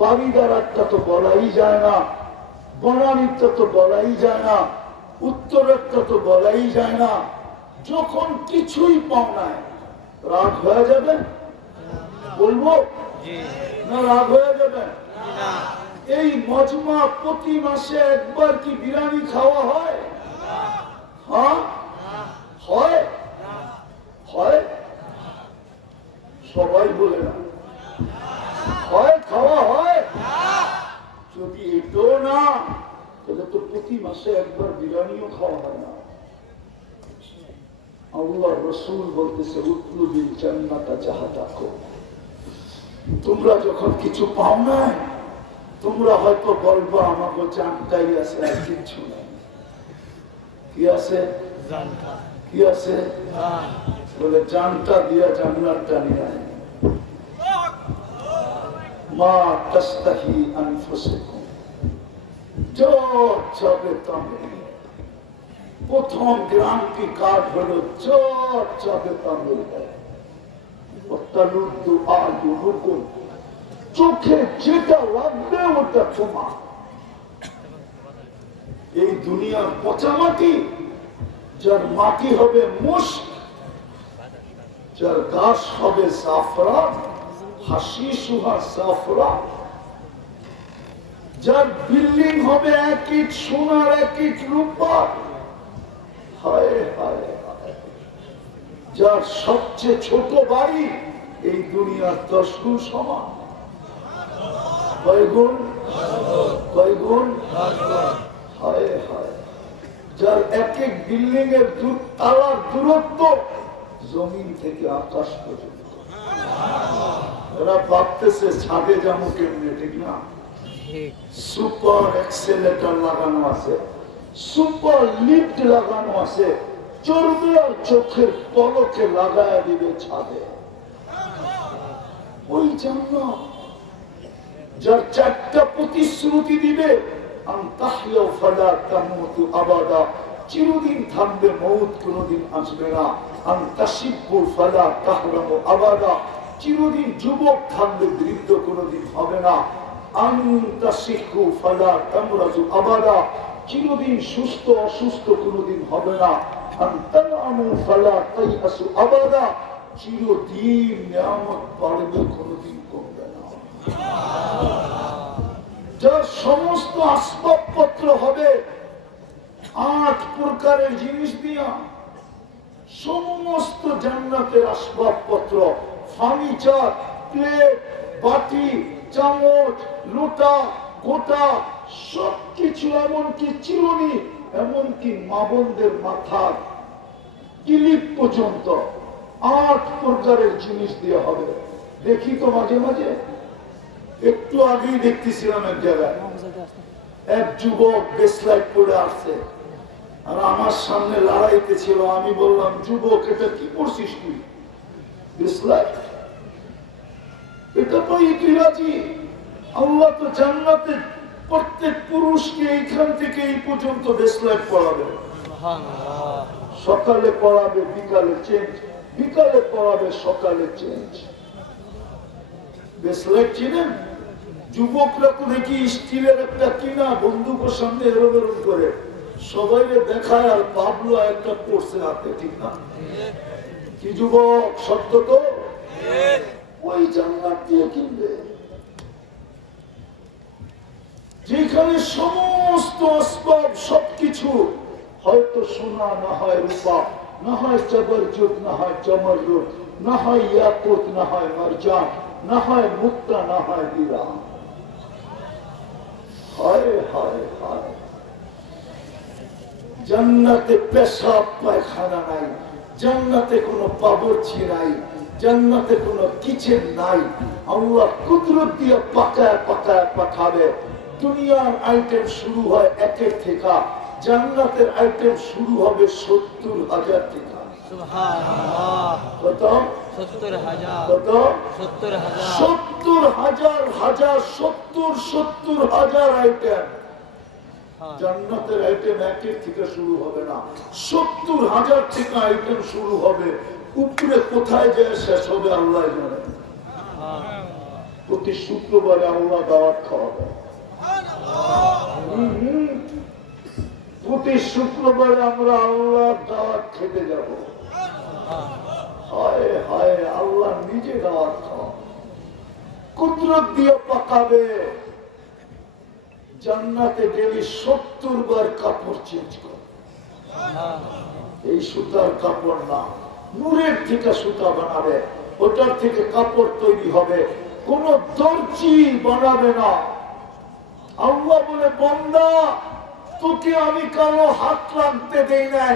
বাড়িদারারটা তো বলাই যায় না, বনানীরটা তো বলাই যায় না, উত্তরেরটা তো বলাই যায় না। যখন কিছুই পাও নাই, রাগ হয়ে যাবেন? বলবো না রাগ হয়ে যাবেন? এই মজমা প্রতি মাসে একবার কি বিরিয়ানি খাওয়া হয়? হ্যাঁ হয়, হয়, সবাই বলে না হয়, খাওয়া হয়। যদি এটাও না, তাহলে তো প্রতি মাসে একবার বিরিয়ানিও খাওয়া হয় না। আল্লাহ রাসূল বলতেছে উতলুবিল জান্নাতা জাহাদাকুম। তোমরা যখন কিছু পাও না, তোমরা হয়তো বলবো আমাকে জানটাই আছে আর কিছু নাই। কি আছে? কি আছে? বলে জানটা দিয়া জান্নাতটা নিয়ে আয়। মা তাস্তাহি আনফুসুকুম, যাবে তবে প্রথম গ্রান্টি কার্ড হলো যাবে তবে চোখে যেটা লাগবে ওটা তোমার। এই দুনিয়ার পচা মাটি, যার মাটি হবে মুশক, যার ঘাস হবে জাফরান, হাসিসুহা সাফরা, যার বিল্ডিং হবে 1 ইট সোনার 1 ইট রূপার, হায় হায় হায়, যার সবচেয়ে ছোট বাড়ি এই দুনিয়ার 10 গুণ সমান। কয় গুণ? কয় গুণ? হায় হায়, যার এক এক বিল্ডিং এর তালার দূরত্ব জমিন থেকে আকাশ পর্যন্ত। এরা ভাবতেছে ছাদে যাবো কেমনে, ঠিক না? সুপার এক্সেলেটর লাগানো আছে, সুপার লিফট লাগানো আছে, চড়বে আর চোখের পলকে লাগায় দিবে ছাদে। ওই জন্য যার 4টা প্রতিশ্রুতি দিবে, আবাদা, চিরদিন থাকবে, মউত কোনদিন আসবে না। আবাদা, চিরদিন যুবক থাকবে, বৃদ্ধ কোনদিন হবে না। আবাদা, চিরদিন সুস্থ অসুস্থ কোনদিন হবে না। আবাদা, চিরদিন নিয়ামত বাড়বে, কোনদিন কমবে না। যার সমস্ত আসবাবপত্র হবে 8 প্রকারের জিনিস দিয়া, সমস্ত জান্নাতের আসবাবপত্র, ফার্নিচার, প্লেট, বাটি, চামচ, লোটা, গোটা, সবকিছু, এমনকি চিরুনি, এমনকি মা বোনদের মাথার কিলিপ পর্যন্ত 8 প্রকারের জিনিস দিয়ে হবে। দেখি তো মাঝে মাঝে, একটু আগেই দেখতেছিলাম এক জায়গায় এক যুবক বেসলাইট পরে আসছে, আর আমার সামনে লড়াইতে ছিল। আমি বললাম, যুবক এটা কি করছিস তুই? বেসলাইট, এটা তো ইতিরাজি। আল্লাহ তো জান্নাতে প্রত্যেক পুরুষকে এইখান থেকে এই পর্যন্ত বেসলাইট পড়াবে। সকালে পড়াবে, বিকালে চেঞ্জ, বিকালে পড়াবে, সকালে চেঞ্জ। বেসলাইট চিনেন? যুবকরা তো দেখি স্টিলের একটা কিনা বন্দুকের সামনে এরম এরম করে সবাই দেখায়, আর পাবলো একটা পড়ছে হাতে, ঠিক না? কি যুবক, সত্য তো? ওই জান্নাত দিয়ে কিনবে যেখানে সমস্ত আসবাব, সবকিছু, হয়তো সোনা, না হয় রূপা, না হয় জবরজুত, না হয় জমরজুত, না হয় ইয়াকুত, না হয় মারজান, না হয় মুক্তা, না হয় হীরা। হায় হায় হায়, জান্নাতে পেশাব পায়খানা নাই, জান্নাতে কোনো বাবুর্চি নাই, জান্নাতে কোনো কিচেন নাই। আল্লাহ কুদরত দিয়ে পাকায় পাকায় পাঠাবে। দুনিয়ার আইটেম শুরু হয় 1 থেকে, জান্নাতের আইটেম শুরু হবে 70,000 থেকে। কত? 70,000। কত? 70,000। 70,000 হাজার, 70,000 আইটেম। জান্নাতের আইটেম 1 থেকে শুরু হবে না, 70,000 থেকে আইটেম শুরু হবে। উপরে কোথায় যায় শেষ হবে আল্লাহ জানে। প্রতি শুক্রবারে আল্লাহ দাওয়াত খাওয়াবে। প্রতি শুক্রবারে আমরা আল্লাহর দাওয়াত খেতে যাব। হায় হায়, আল্লাহ নিজে দাওয়াত খাওয়াবে, কুদরত দিয়ে পাকাবে। জান্নাতে গেলে 70 বার কাপড় চেঞ্জ করে। এই সুতার কাপড় না, নূরের থেকে সুতা বানাবে, ওটার থেকে কাপড় তৈরি হবে। কোন দর্জি বানাবে না। আল্লাহ বলে, বান্দা, তোকে আমি কারো হাত লাগতে দেই নাই,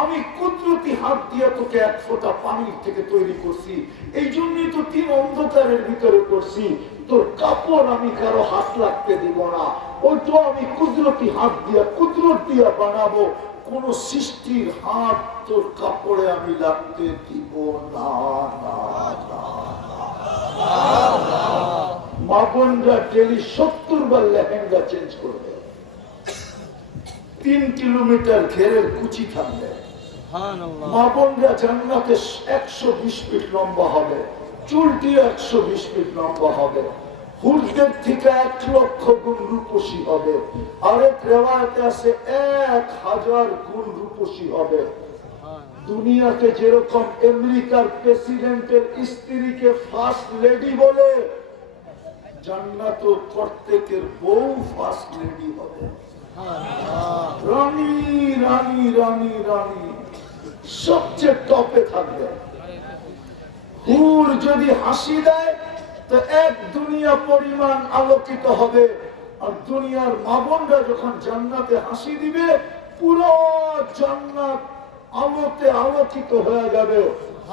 আমি কুদরতি হাত দিয়ে তোকে 1 ফোঁটা পানির থেকে তৈরি করছি। এই জন্যই তো 3 অন্ধকারের ভিতরে করছি। তোর কাপড় আমি কারো হাত লাগতে দিব না, ওইটা আমি কুদরতি হাত দিয়ে, কুদরত দিয়ে বানাবো। কোন সৃষ্টির হাত তোর কাপড়ে আমি লাগতে দিব না। মা বোনরা ডেলি 70 বার লেহেঙ্গা চেঞ্জ করবে। 3 কিলোমিটার ঘেরের কুচি থাকবে। মা বোনরা জান্নাতে 120 ফিট লম্বা হবে, চুলটি 120 ফিট লম্বা হবে, হুরদের থেকে 1 লক্ষ গুণ রূপসী হবে। আরেক রেওয়ায়েতে আছে 1000 গুণ রূপসী হবে। দুনিয়াতে যেরকম আমেরিকার প্রেসিডেন্টের স্ত্রীকে ফার্স্ট লেডি বলে, জান্নাত প্রত্যেকের বউ ফার্স্ট লেডি হবে। রানী রানী রানী রানী সবচেয়ে টপে থাকবে। হুর যদি হাসি দেয় তো এক দুনিয়া পরিমাণ আলোকিত হবে, আর দুনিয়ার মাবনরা যখন জান্নাতে হাসি দিবে পুরো জান্নাত আলোতে আলোকিত হয়ে যাবে।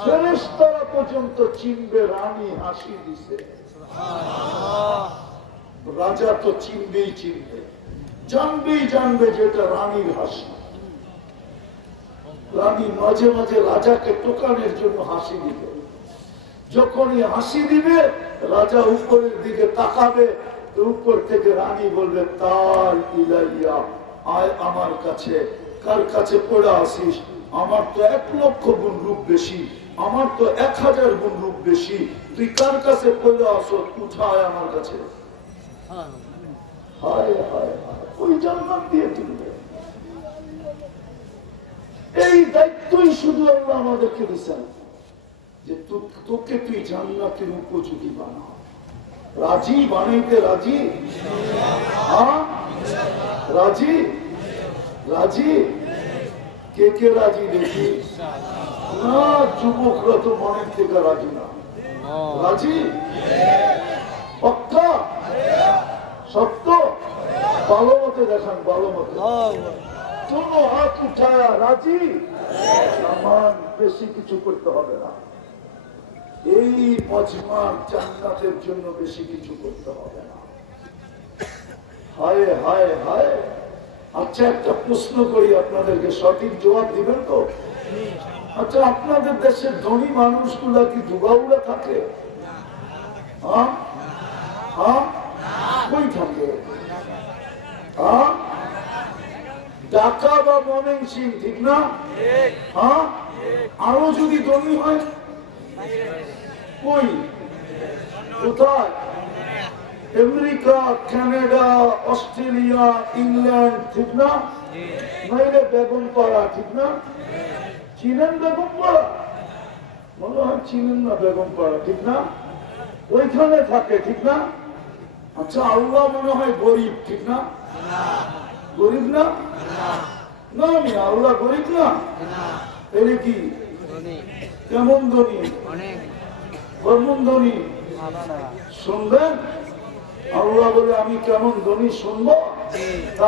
ফেরেশতারা পর্যন্ত চিনবে রানী হাসি দিছে। রাজা তো চিনবেই চিনবে, জানবেই জানবে যেটা রানীর হাসি। রানী মাঝে মাঝে রাজাকে টোকানোর জন্য হাসি দিবে। যখনই হাসি দিবে রাজা উপরের দিকে তাকাবে, উপর থেকে রানী বলবে তার ইলাইয়া, আয় আমার কাছে। কার কাছে পড়ে আসিস? আমার তো 1,00,000 গুণ রূপ বেশি, আমার তো 1000 গুণ রূপ বেশি, তুই কার কাছে পড়ে আসো? উঠায় আমার কাছে। হায় হায় হায়, ওই জান্নাত দিয়ে তুলবে। এই দায়িত্বই শুধু আল্লাহ আমাদেরকে দিচ্ছেন যে তোকে তুই জান্নাতের উপযোগী বানা। রাজি বানাইতে রাজি? হ্যাঁ রাজি? রাজি? কে কে রাজি দেখি? না, যুবকরা তো মনের থেকে রাজি না। রাজি? পাক্কা? সত্য? ভালো মতে দেখান, ভালো মতে। কোনো হাত উঠায়া রাজি? আমার বেশি কিছু করতে হবে না, এই মজমার জান্নাতের জন্য বেশি কিছু করতে হবে না। হায় হায় হায়। আচ্ছা, একটা প্রশ্ন করি, আপনাদেরকে সঠিক জবাব দিবেন তো? আচ্ছা, আপনাদের দেশের ধনী মানুষগুলা কি দুবাউলা থাকে? হ্যাঁ হ্যাঁ, কই থাকে? হ্যাঁ, ঢাকা বা ময়মনসিং, ঠিক না? হ্যাঁ, আরো যদি ধনী হয় কই? কোথায়? আমেরিকা, কানাডা, অস্ট্রেলিয়া, ইংল্যান্ড, ঠিক না? নইলে বেগমপাড়া, ঠিক না? চিনেন বেগমপাড়া? মনে হয় চিনেন না বেগমপাড়া, ঠিক না? ওইখানে থাকে, ঠিক না? আচ্ছা, আল্লাহ মনে হয় গরিব, ঠিক না? গরিব না? না, আমি আল্লাহ গরিব না। এলে কি কেমন ধনী? কেমন ধনী শুনবেন? আল্লাহ বলে আমি কেমন ধনী শুনবো?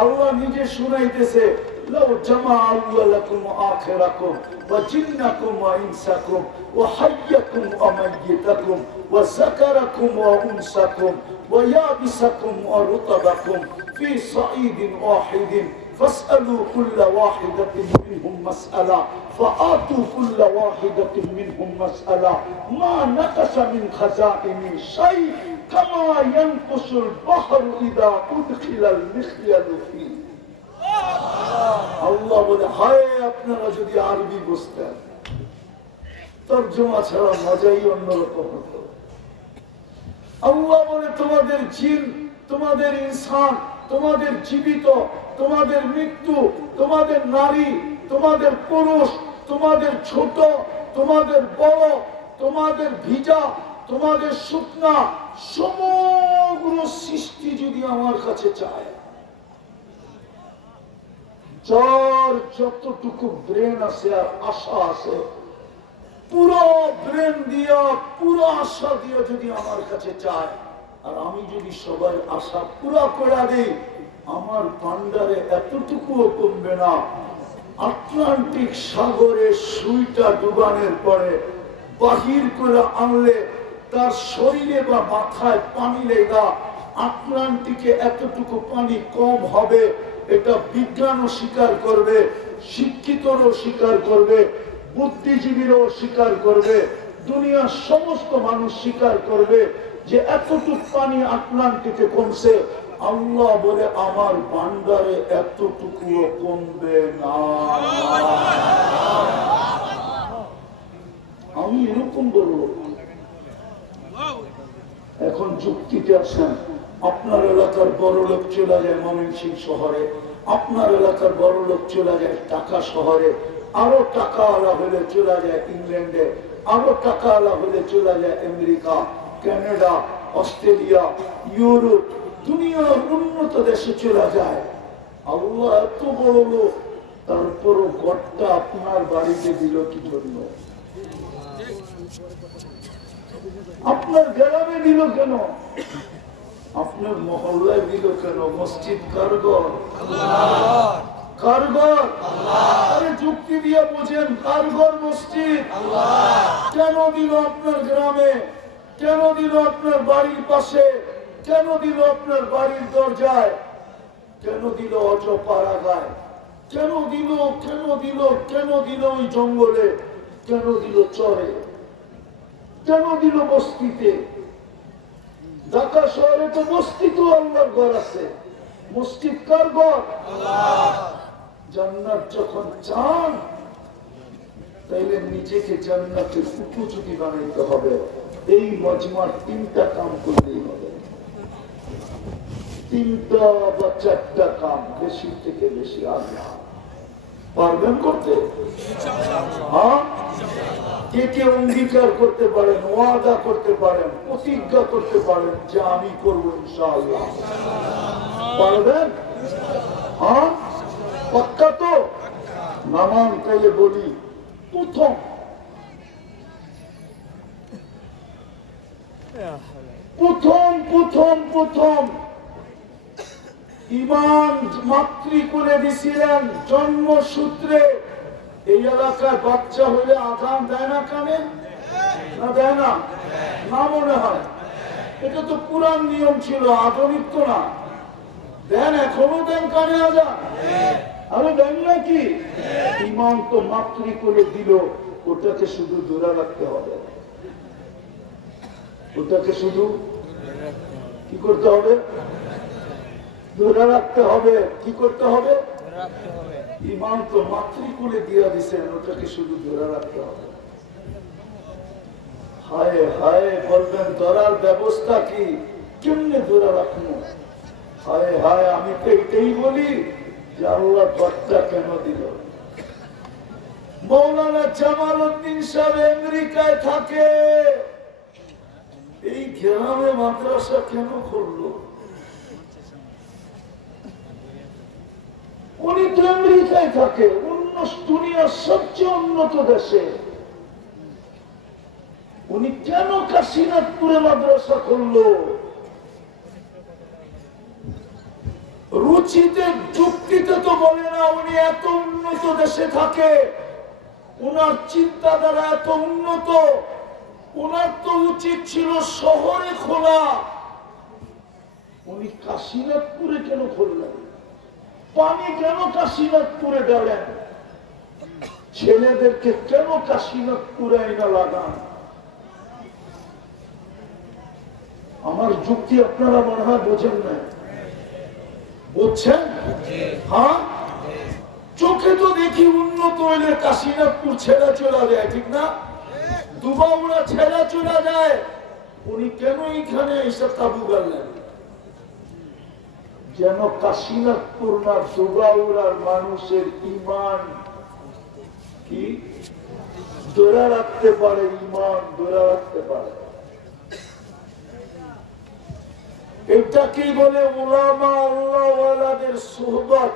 আল্লাহ নিজে শুনাইতেছে, لو جمع الله لكم آخركم وجنكم وإنسكم وحيكم وميتكم وذكركم وأنسكم ويابسكم ورطبكم في صعيد واحد فاسألوا كل واحدة منهم مسألة فآتوا كل واحدة منهم مسألة ما نقص من خزائن شيء كما ينقص البحر إذا أدخل المخيل فيه। আল্লাহ বলে, হায় আপনারা যদি আরবি বুঝতেন, তর্জমা ছাড়া মজাই অন্যরকম হতো। আল্লাহ বলে, তোমাদের জিন, তোমাদের ইনসান, তোমাদের জীবিত, তোমাদের মৃত্যু, তোমাদের নারী, তোমাদের পুরুষ, তোমাদের ছোট, তোমাদের বড়, তোমাদের ভিজা, তোমাদের শুকনা, সমগ্র সৃষ্টি যদি আমার কাছে চায়, যার যতটুকু ব্রেন আছে আর আশা আছে, পুরো ব্রেন দিয়া, পুরো আশা দিয়া যদি আমার কাছে চায়, আর আমি যদি সবাই আশা পুরা করে দিই, আমার ভান্ডারে এতটুকুও কমবে না। আটলান্টিক সাগরে সুইটা ডুবানোর পরে বাহির করে আনলে তার শরীরে বা মাথায় পানি লেগা আটলান্টিকে এতটুকু পানি কম হবে, এটা বিজ্ঞানও স্বীকার করবে, শিক্ষিতরও স্বীকার করবে, বুদ্ধিজীবীরাও স্বীকার করবে, দুনিয়ার সমস্ত মানুষ স্বীকার করবে যে এতটুকু পানি আটলান্টিকে কমছে। আল্লাহ বলে, আমার ভান্ডারে এতটুকুও কমবে না। আমি এরকম বলবো। এখন যুক্তিতে আসেন, আপনার এলাকার বড় লোক চলে যায় ময়মনসিংহ শহরে, আপনার এলাকার বড় লোক চলে যায় ঢাকা শহরে, আরো টাকাওয়ালা হলে চলে যায় ইংল্যান্ডে, আরো টাকাওয়ালা হলে চলে যায় আমেরিকা, কানাডা, অস্ট্রেলিয়া, ইউরোপ, দুনিয়ার উন্নত দেশে চলে যায়। আল্লাহ এত বড় লোক, তারপরও ঘরটা আপনার বাড়িতে দিল কি জন্য? আপনার গ্রামে দিল কেন? আপনার মহল্লায় দিল কেন? মসজিদ কারগর, কারগর, আরে যুক্তি দিয়ে বোঝেন, কারগর মসজিদ কেন দিল আপনার গ্রামে? কেন দিল আপনার বাড়ির পাশে? কেন দিল আপনার বাড়ির দরজায়? কেন দিল অজপাড়াগায়? কেন দিল, কেন দিল, কেন দিল ওই জঙ্গলে? কেন দিল চরে? কেন দিল বস্তিতে? ঢাকা শহরে তো বস্তিতেও আল্লাহর ঘর আছে। মসজিদ কার ঘর? জান্নাত যখন চান তাইলে নিজেকে জান্নাতের উপযোগী বানাইতে হবে। এই মজমার তিনটা কাম করলেই হবে, তিনটা বা চারটা কাম, বেশি থেকে বেশি আর না। পারবেন করতে? হ্যাঁ, কে কে অঙ্গীকার করতে পারেন, ওয়াদা করতে পারেন, প্রতিজ্ঞা করতে পারেন যে আমি করবো ইনশাআল্লাহ? পারবেন? হ্যাঁ, পাক্কা তো? নামান তাইলে বলি। প্রথম প্রথম প্রথম প্রথম ইমাম মাতৃকুলে দিছিলেন জন্মসূত্রে। এই এলাকায় বাচ্চা হলে আযান দেয় না কানে? না দেয় না? না মনে হয়। এটা তো পুরান নিয়ম ছিল, আধুনিক তো না। দেন, এখনো দেন কানে আযান? আরে দেন নাকি? ইমাম তো মাতৃকুলে দিল, ওটাকে শুধু ধরে রাখতে হবে। ওটাকে শুধু কি করতে হবে? ধরে রাখতে হবে। কি করতে হবে? ইমাম তো মাতৃকুলে দিয়ে দিচ্ছেন, ওটাকে শুধু ধরে রাখতে হবে। হায় হায় বলবেন, ধরার ব্যবস্থা কি? কেমনে ধরে রাখবো? হায় হায়, আমি তো এটাই বলি যে আল্লাহ ঘরটা কেন দিল? মৌলানা জামাল উদ্দিন সাহেব আমেরিকায় থাকে, এই গ্রামে মাদ্রাসা কেন করলো? উনি তো আমেরিকায় থাকে, দুনিয়ার সবচেয়ে উন্নত দেশে। উনি কেন কাশীনাথপুরে মাদ্রাসা করলো? রুচিতে, যুক্তিতে তো বলে না। উনি এত উন্নত দেশে থাকে, উনার চিন্তাধারা এত উন্নত, উনার তো উচিত ছিল শহরে খোলা। উনি কাশীনাথপুরে কেন খুললেন? পানি কেন কাশীনাথপুরে ডালেন? ছেলেদেরকে কেন কাশীনাথপুরে আইনা লাগান? আমার যুক্তি আপনারা মনে হয় বোঝেন না। বুঝছেন? হ্যাঁ, চোখে তো দেখি উন্নত হইলে কাশীনাথপুর ছেড়া চলে যায়, ঠিক না? দুবাউড়া ছেড়া চলে যায়। উনি কেন এইখানে এসে তাবু গাড়লেন? যেন কাশীনাথপুর না দুবাউড়ার মানুষের ইমান কি ধরে রাখতে পারে, ইমান ধরে রাখতে পারে। এটাকেই বলে উলামা আল্লাহওয়ালাদের সুহবত।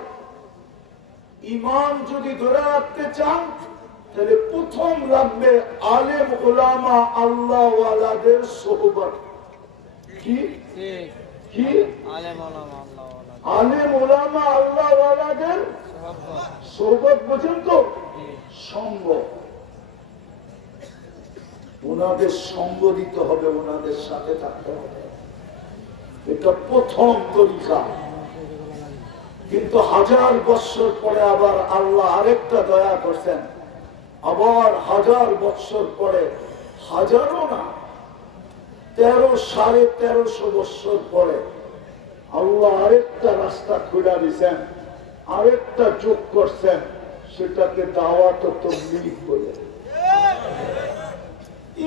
ইমান যদি ধরে রাখতে চান তাহলে প্রথম লাগবে আলেম উলামা আল্লাহওয়ালাদের সুহবত। কি কি? আলেম উলামা আল্লাহওয়ালাদের সুহবত। বোঝেন তো? সঙ্গ। ওনাদের সঙ্গ দিতে হবে, ওনাদের সাথে থাকতে হবে। এটা প্রথম তরিকা। কিন্তু 1000 বছর পরে আবার আল্লাহ আরেকটা দয়া করছেন। আবার 1000 বছর পরে, হাজারও না, 13,500 বছর পরে আল্লাহ আরেকটা রাস্তা খুলে দিয়েছেন, আরেকটা যোগ করছেন। সেটাকে দাওয়াত ও তাবলীগ বলে।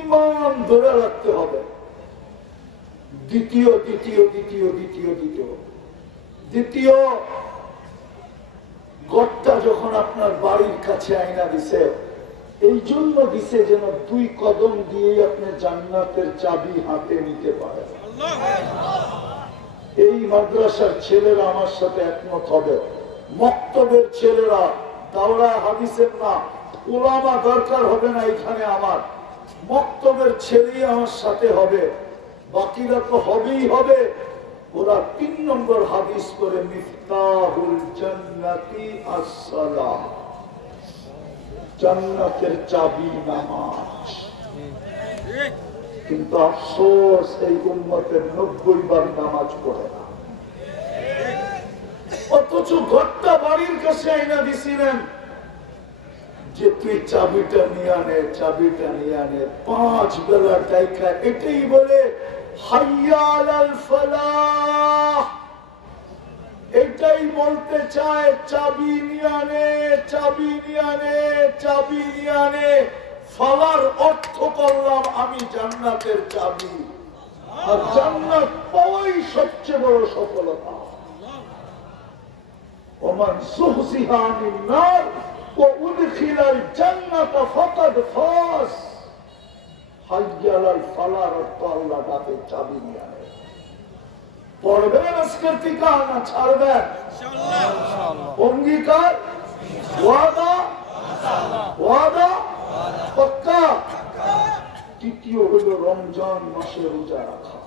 ইমান ধরে রাখতে হবে। দ্বিতীয় দ্বিতীয় দ্বিতীয় দ্বিতীয় দ্বিতীয় দ্বিতীয় ঘরটা যখন আপনার বাড়ির কাছে আইনা দিছে, এই জন্য দিছে যেন 2 কদম দিয়ে আপনি জান্নাতের চাবি হাতে নিতে পারেন। এই মাদ্রাসার ছেলেরা আমার সাথে একমত হবে। মক্তবের ছেলেরা, দাওরা হাদিসের না, উলামা দরকার হবে না এখানে, আমার মক্তবের ছেলেই আমার সাথে হবে, বাকিরা তো হবেই হবে। ওরা 3 নম্বর হাদিস করে মিফতাহুল জান্নাতি আসসালাহ, জান্নাতের চাবি নামাজ। কিন্তু আফসোস এই উম্মতের 90 বার নামাজ পড়ে না। অথচ ঘরটা বাড়ির কাছে আইনা দিছিলেন যে তুই চাবিটা নিয়ে আনে, চাবিটা নিয়ে আনে। 5 বেলা টাইকা এটাই বলে হাইয়া আলাল ফালাহ, এটাই বলতে চায় চাবি নিয়ে আনে, চাবি নিয়ে আনে, চাবি নিয়ে আনে। ফালার অর্থ করলাম আমি জান্নাতের চাবি, আর জান্নাত পাওয়াই সবচেয়ে বড় সফলতা। ওমান সুহজিহা আনিন নার ওয়া উদখিলাল জান্নাত ফাকাদ ফাস। হাইয়া আলাল ফালার অর্থ আল্লাহ ডাকে চাবি নিয়ে আনে। পড়বেন আজকের থেকে না ছাড়বেন? অঙ্গীকার, ওয়াদা, ওয়াদা পাক্কা। তৃতীয় হলো রমজান মাসে রোজা রাখা।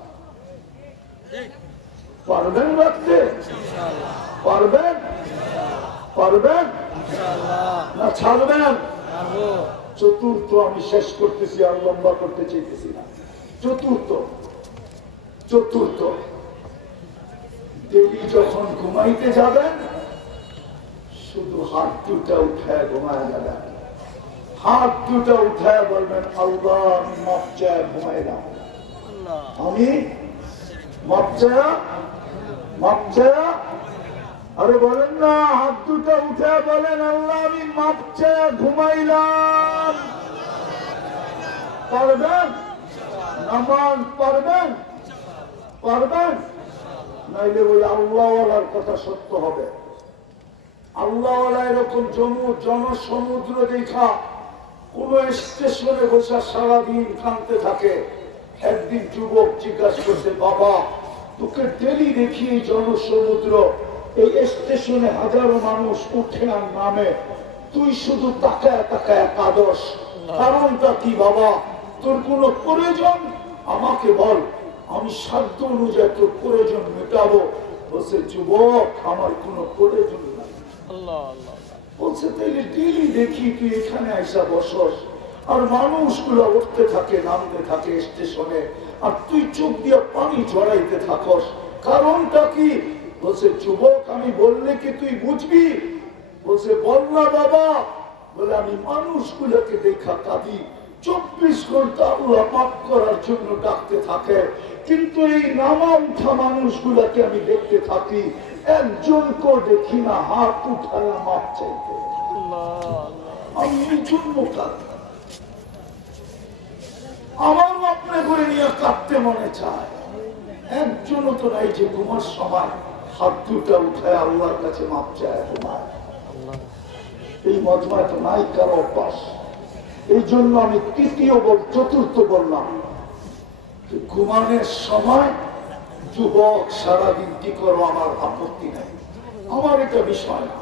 পারবেন রাখতে? পারবেন? পারবেন না ছাড়বেন? চতুর্থ, আমি শেষ করতেছি, আর লম্বা করতে চাইতেছি না। চতুর্থ দেবী যখন ঘুমাইতে যাবেন, শুধু হাত দুটা উঠায় ঘুমায় যাবেন। হাত দুটা উঠায় বলবেন আল্লাহ আমি মাপ চায় ঘুমাইলাম, আমি মাপ চায়া। আরে বলেন না, হাত দুটা উঠায় বলেন আল্লাহ আমি মাপ চায় ঘুমাইলাম। পারবেন? নামাজ পারবেন? পারবেন? নাইলে ওই আল্লাহওয়ালার কথা সত্য হবে। আল্লাহওয়ালা এরকম জনসমুদ্র দেখা কোন স্টেশনে বসে সারাদিন কাঁদতে থাকে। একদিন যুবক জিজ্ঞাসা করছে, বাবা তোকে ডেলি দেখি এই জনসমুদ্র, এই স্টেশনে হাজারো মানুষ উঠে আর নামে, তুই শুধু তাকায় তাকায় কাঁদস, কারণটা কি বাবা? তোর কোনো প্রয়োজন আমাকে বল, আমি সাধ্য অনুযায়ী তোর প্রয়োজন মেটাবো। বলছে যুবক আমার কোনো প্রয়োজন নাই। বলছে তাইলে ডেলি দেখি তুই এখানে আইসা বসস, আর মানুষগুলো উঠতে থাকে নামতে থাকে স্টেশনে, আর তুই চোখ দিয়ে পানি ঝরাইতে থাকস, কারণটা কি? বলছে যুবক আমি বললে কি তুই বুঝবি? বলছে বল না বাবা। বলে আমি মানুষগুলোকে দেখা কাঁদি, 24 ঘন্টা আল্লাহ মাফ করার জন্য ডাকতে থাকে, কিন্তু এই নামা উঠা মানুষগুলোকে আমি দেখতে থাকি, একজনকে দেখি না হাত উঠায় মাপ চাইতে। আমি জন্ম কাঁদি, আমারও আপনি করে নিয়ে কাঁদতে মনে চায়। একজনও তো নাই যে তোমার সময় হাত দুটা উঠায় আল্লাহর কাছে মাপ চায়। তোমার এই মজমায় তো নাই কারো অভ্যাস। এই জন্য আমি চতুর্থ বললাম, ঘুমানোর সময় যুবক সারাদিন কি করো আমার আপত্তি নাই, আমার এটা বিষয় না,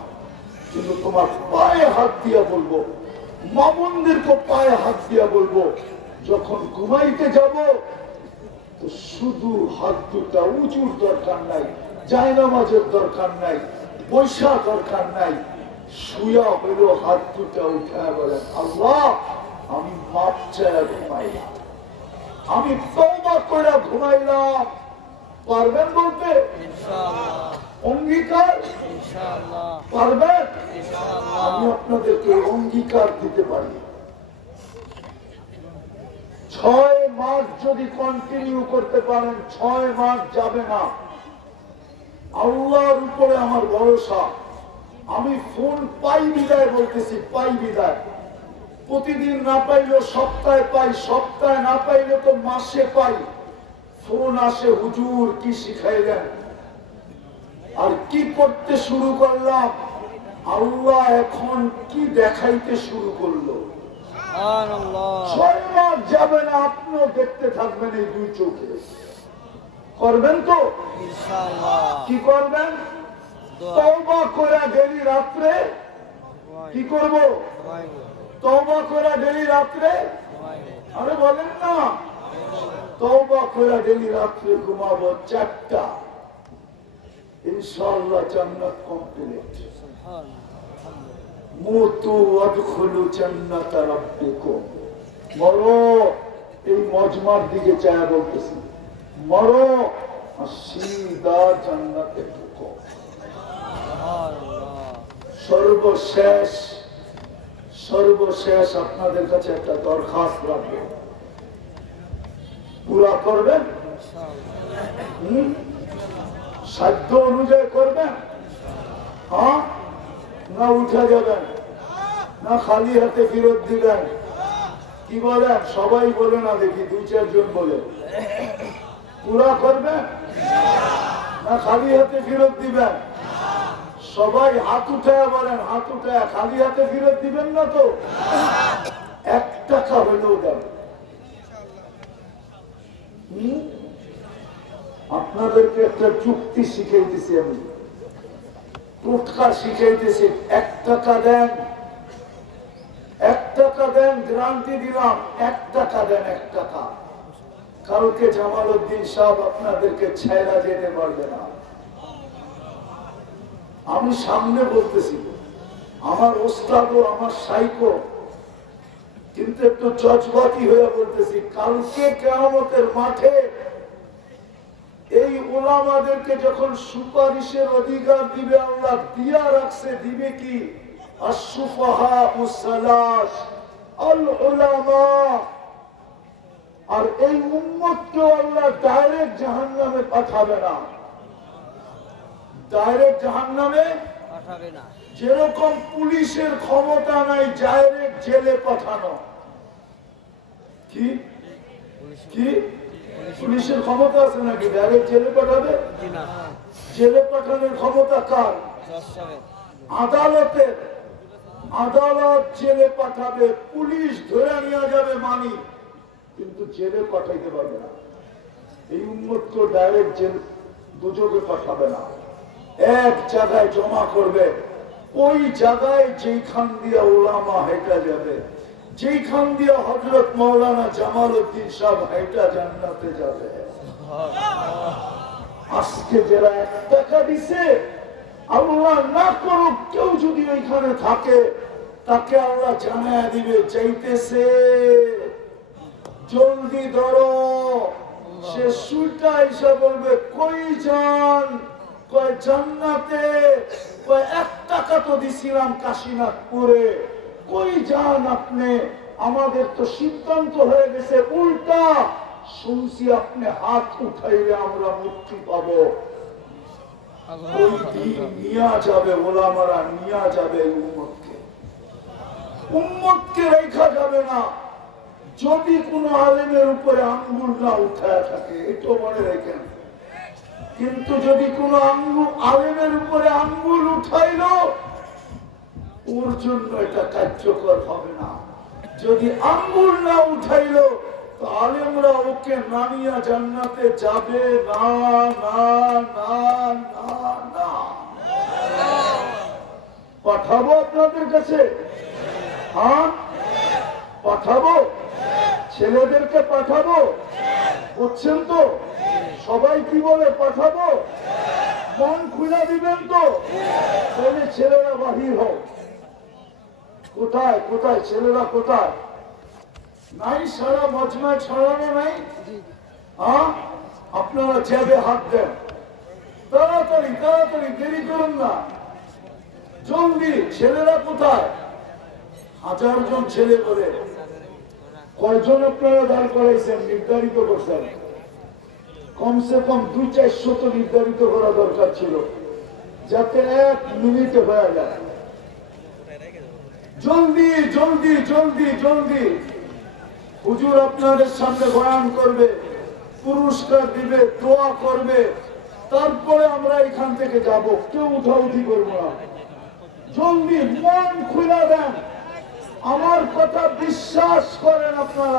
কিন্তু তোমার পায়ে হাত দিয়া বলবো, মা বোনদেরকে পায়ে হাত দিয়া বলবো, যখন ঘুমাইতে যাব তো শুধু হাত দুটা উঁচুর দরকার নাই, জায়নামাজের দরকার নাই, পয়সা দরকার নাই, শুয়া হইল হাত দুটা উঠায় বলেন আল্লাহ আমি মাপ চায় ঘুমাইলাম, আমি তওবা করে ঘুমাইলাম। পারবেন বলতে? অঙ্গীকার পারবেন? আমি আপনাদেরকে অঙ্গীকার দিতে পারি, 6 মাস যদি কন্টিনিউ করতে পারেন, 6 মাস যাবে না। আল্লাহর উপরে আমার ভরসা। আমি ফোন পাই বিদায় বলতেছি, পাই বিদায়। প্রতিদিন না পাইলেও সপ্তাহে পাই, সপ্তাহে না পাইলে তো মাসে পাই। ফোন আসে, হুজুর কি শিখাইলেন, আর কি পড়তে শুরু করলাম, আল্লাহ এখন কি দেখাইতে শুরু করলো? সুবহানাল্লাহ। 6 মাস যাবে না, আপনিও দেখতে থাকবেন এই দুই চোখে। করবেন তো? ইনশাআল্লাহ। কি করবেন? দোয়া তওবা করে ডেলি রাত্রে কি করব? তওবা করে ডেলি রাত্রে, আরে বলেন না, তওবা করে ডেলি রাত্রে ঘুমাবো 4টা, ইনশাআল্লাহ জান্নাত কমপ্লিট। মুতু ওয়াদখুলু জান্নাতা রাব্বিকুম। মরো, এই মজমার দিকে চায় বলতেছি, মরো আর সিধা জান্নাতে ঢুকো। সর্বশেষ সর্বশেষ আপনাদের কাছে একটা দরখাস্ত রাখবো, পুরা করবেন? সাধ্য অনুযায়ী করবেন? হ্যাঁ না উঠে যাবেন, না খালি হাতে ফেরত দিবেন? কি বলেন? সবাই বলে না, দেখি 2-4 জন বলে। পুরা করবেন না খালি হাতে ফেরত দিবেন? সবাই হাত উঠায় বলেন, হাত উঠায়। খালি হাতে ফেরত দিবেন না তো? 1 টাকা হলেও দেন। আপনাদেরকে একটা চুক্তি শিখাইতেছি আমি, টোটকা শিখাইতেছি। 1 টাকা দেন, 1 টাকা দেন, গ্যারান্টি দিলাম। 1 টাকা দেন, 1 টাকা। কালকে জামালউদ্দিন সাহেব আপনাদেরকে ছেড়া যেতে পারবে না। আমি সামনে বলতেছি, আমার ওস্তাদ ও আমার সাইকো, কিন্তু একটু জজবাতি হয়ে বলতেছি, কালকে কিয়ামতের মাঠে এই উলামাদেরকে যখন সুপারিশের অধিকার দিবে আল্লাহ, দিয়া রাখছে, দিবে কি? আস-সুফাহা উস-সালাস আল উলামা। আর এই উম্মতকে আল্লাহ ডাইরেক্ট জাহান্নামে পাঠাবে না, ডাইরেক্ট জাহান্নামে পাঠাবে না। যেরকম পুলিশের ক্ষমতা নাই ডাইরেক্ট জেলে পাঠানো। কি কি পুলিশের ক্ষমতা আছে নাকি ডাইরেক্ট জেলে পাঠাবে? জেলে পাঠানোর ক্ষমতা কার? আদালতের। আদালত জেলে পাঠাবে, পুলিশ ধরে নিয়ে যাবে মানি, কিন্তু জেলে পাঠাইতে পারবে না। এই উম্মতকে ডাইরেক্ট জেল দুজকে পাঠাবে না, এক জায়গায় জমা করবে। ওই জায়গায় যেখান দিয়ে উলামা হেঁটে যাবে, যেখান দিয়ে হযরত মাওলানা জামালউদ্দিন সাহেব হেঁটে জান্নাতে যাবে। আজকে যারা 1 টাকা দিছে, আল্লাহ না করুক কেউ যদি ওইখানে থাকে, তাকে আল্লাহ জানায় দিবে যাইতেছে, জলদি ধরো। সে সুইটা এসে বলবে, কই যান? কয় জান্নাতে। কয় 1 টাকা তো দিছিলাম কাশীনাথপুরে, কই যান আপনি? আমাদের তো সিদ্ধান্ত হয়ে গেছে উল্টা, শুনছি আপনি হাত উঠাইলে আমরা মুক্তি পাবো। ওই দিন নিয়া যাবে, ওলামারা নিয়া যাবে উম্মতকে। উম্মতকে রেখা যাবে না যদি কোনো আলেমের উপরে আঙ্গুল না উঠায় থাকে, এটা মনে রেখেন। কিন্তু যদি কোনো আলেমের উপরে আঙ্গুল উঠাইল, ওর জন্য এটা কার্যকর হবে না। যদি আঙ্গুল না উঠাইল, তো আলেমরা ওকে নামিয়া জান্নাতে যাবে না, না, না, না, না। পাঠাবো আপনাদের কাছে? হ্যাঁ পাঠাবো, ছেলেদেরকে পাঠাবো, বুঝছেন তো? সবাই কি বলে পাঠাবো? মন খুলে দিবেন তো? তাহলে ছেলেরা বাহির হোক। কোথায় কোথায় ছেলেরা কোথায়? নাই, সারা মজমা ছড়ানো নাই। হ্যাঁ আপনারা যাবে, হাত দেন তাড়াতাড়ি, তাড়াতাড়ি, দেরি করুন না, জলদি। ছেলেরা কোথায়? 1000 জন ছেলে করে কয়জন আপনারা দাঁড় করাইছেন, নির্ধারিত করছেন? কমসে কম 200-400 তো নির্ধারিত করা দরকার ছিল, যাতে 1 মিনিটে হয়ে যায়। জলদি জলদি জলদি জলদি। হুজুর আপনাদের সামনে বয়ান করবে, পুরস্কার দিবে, দোয়া করবে, তারপরে আমরা এখান থেকে যাব। কেউ উঠাউঠি করবো না, জলদি মন খুলে দেন, আমার কথা বিশ্বাস করেন আপনারা।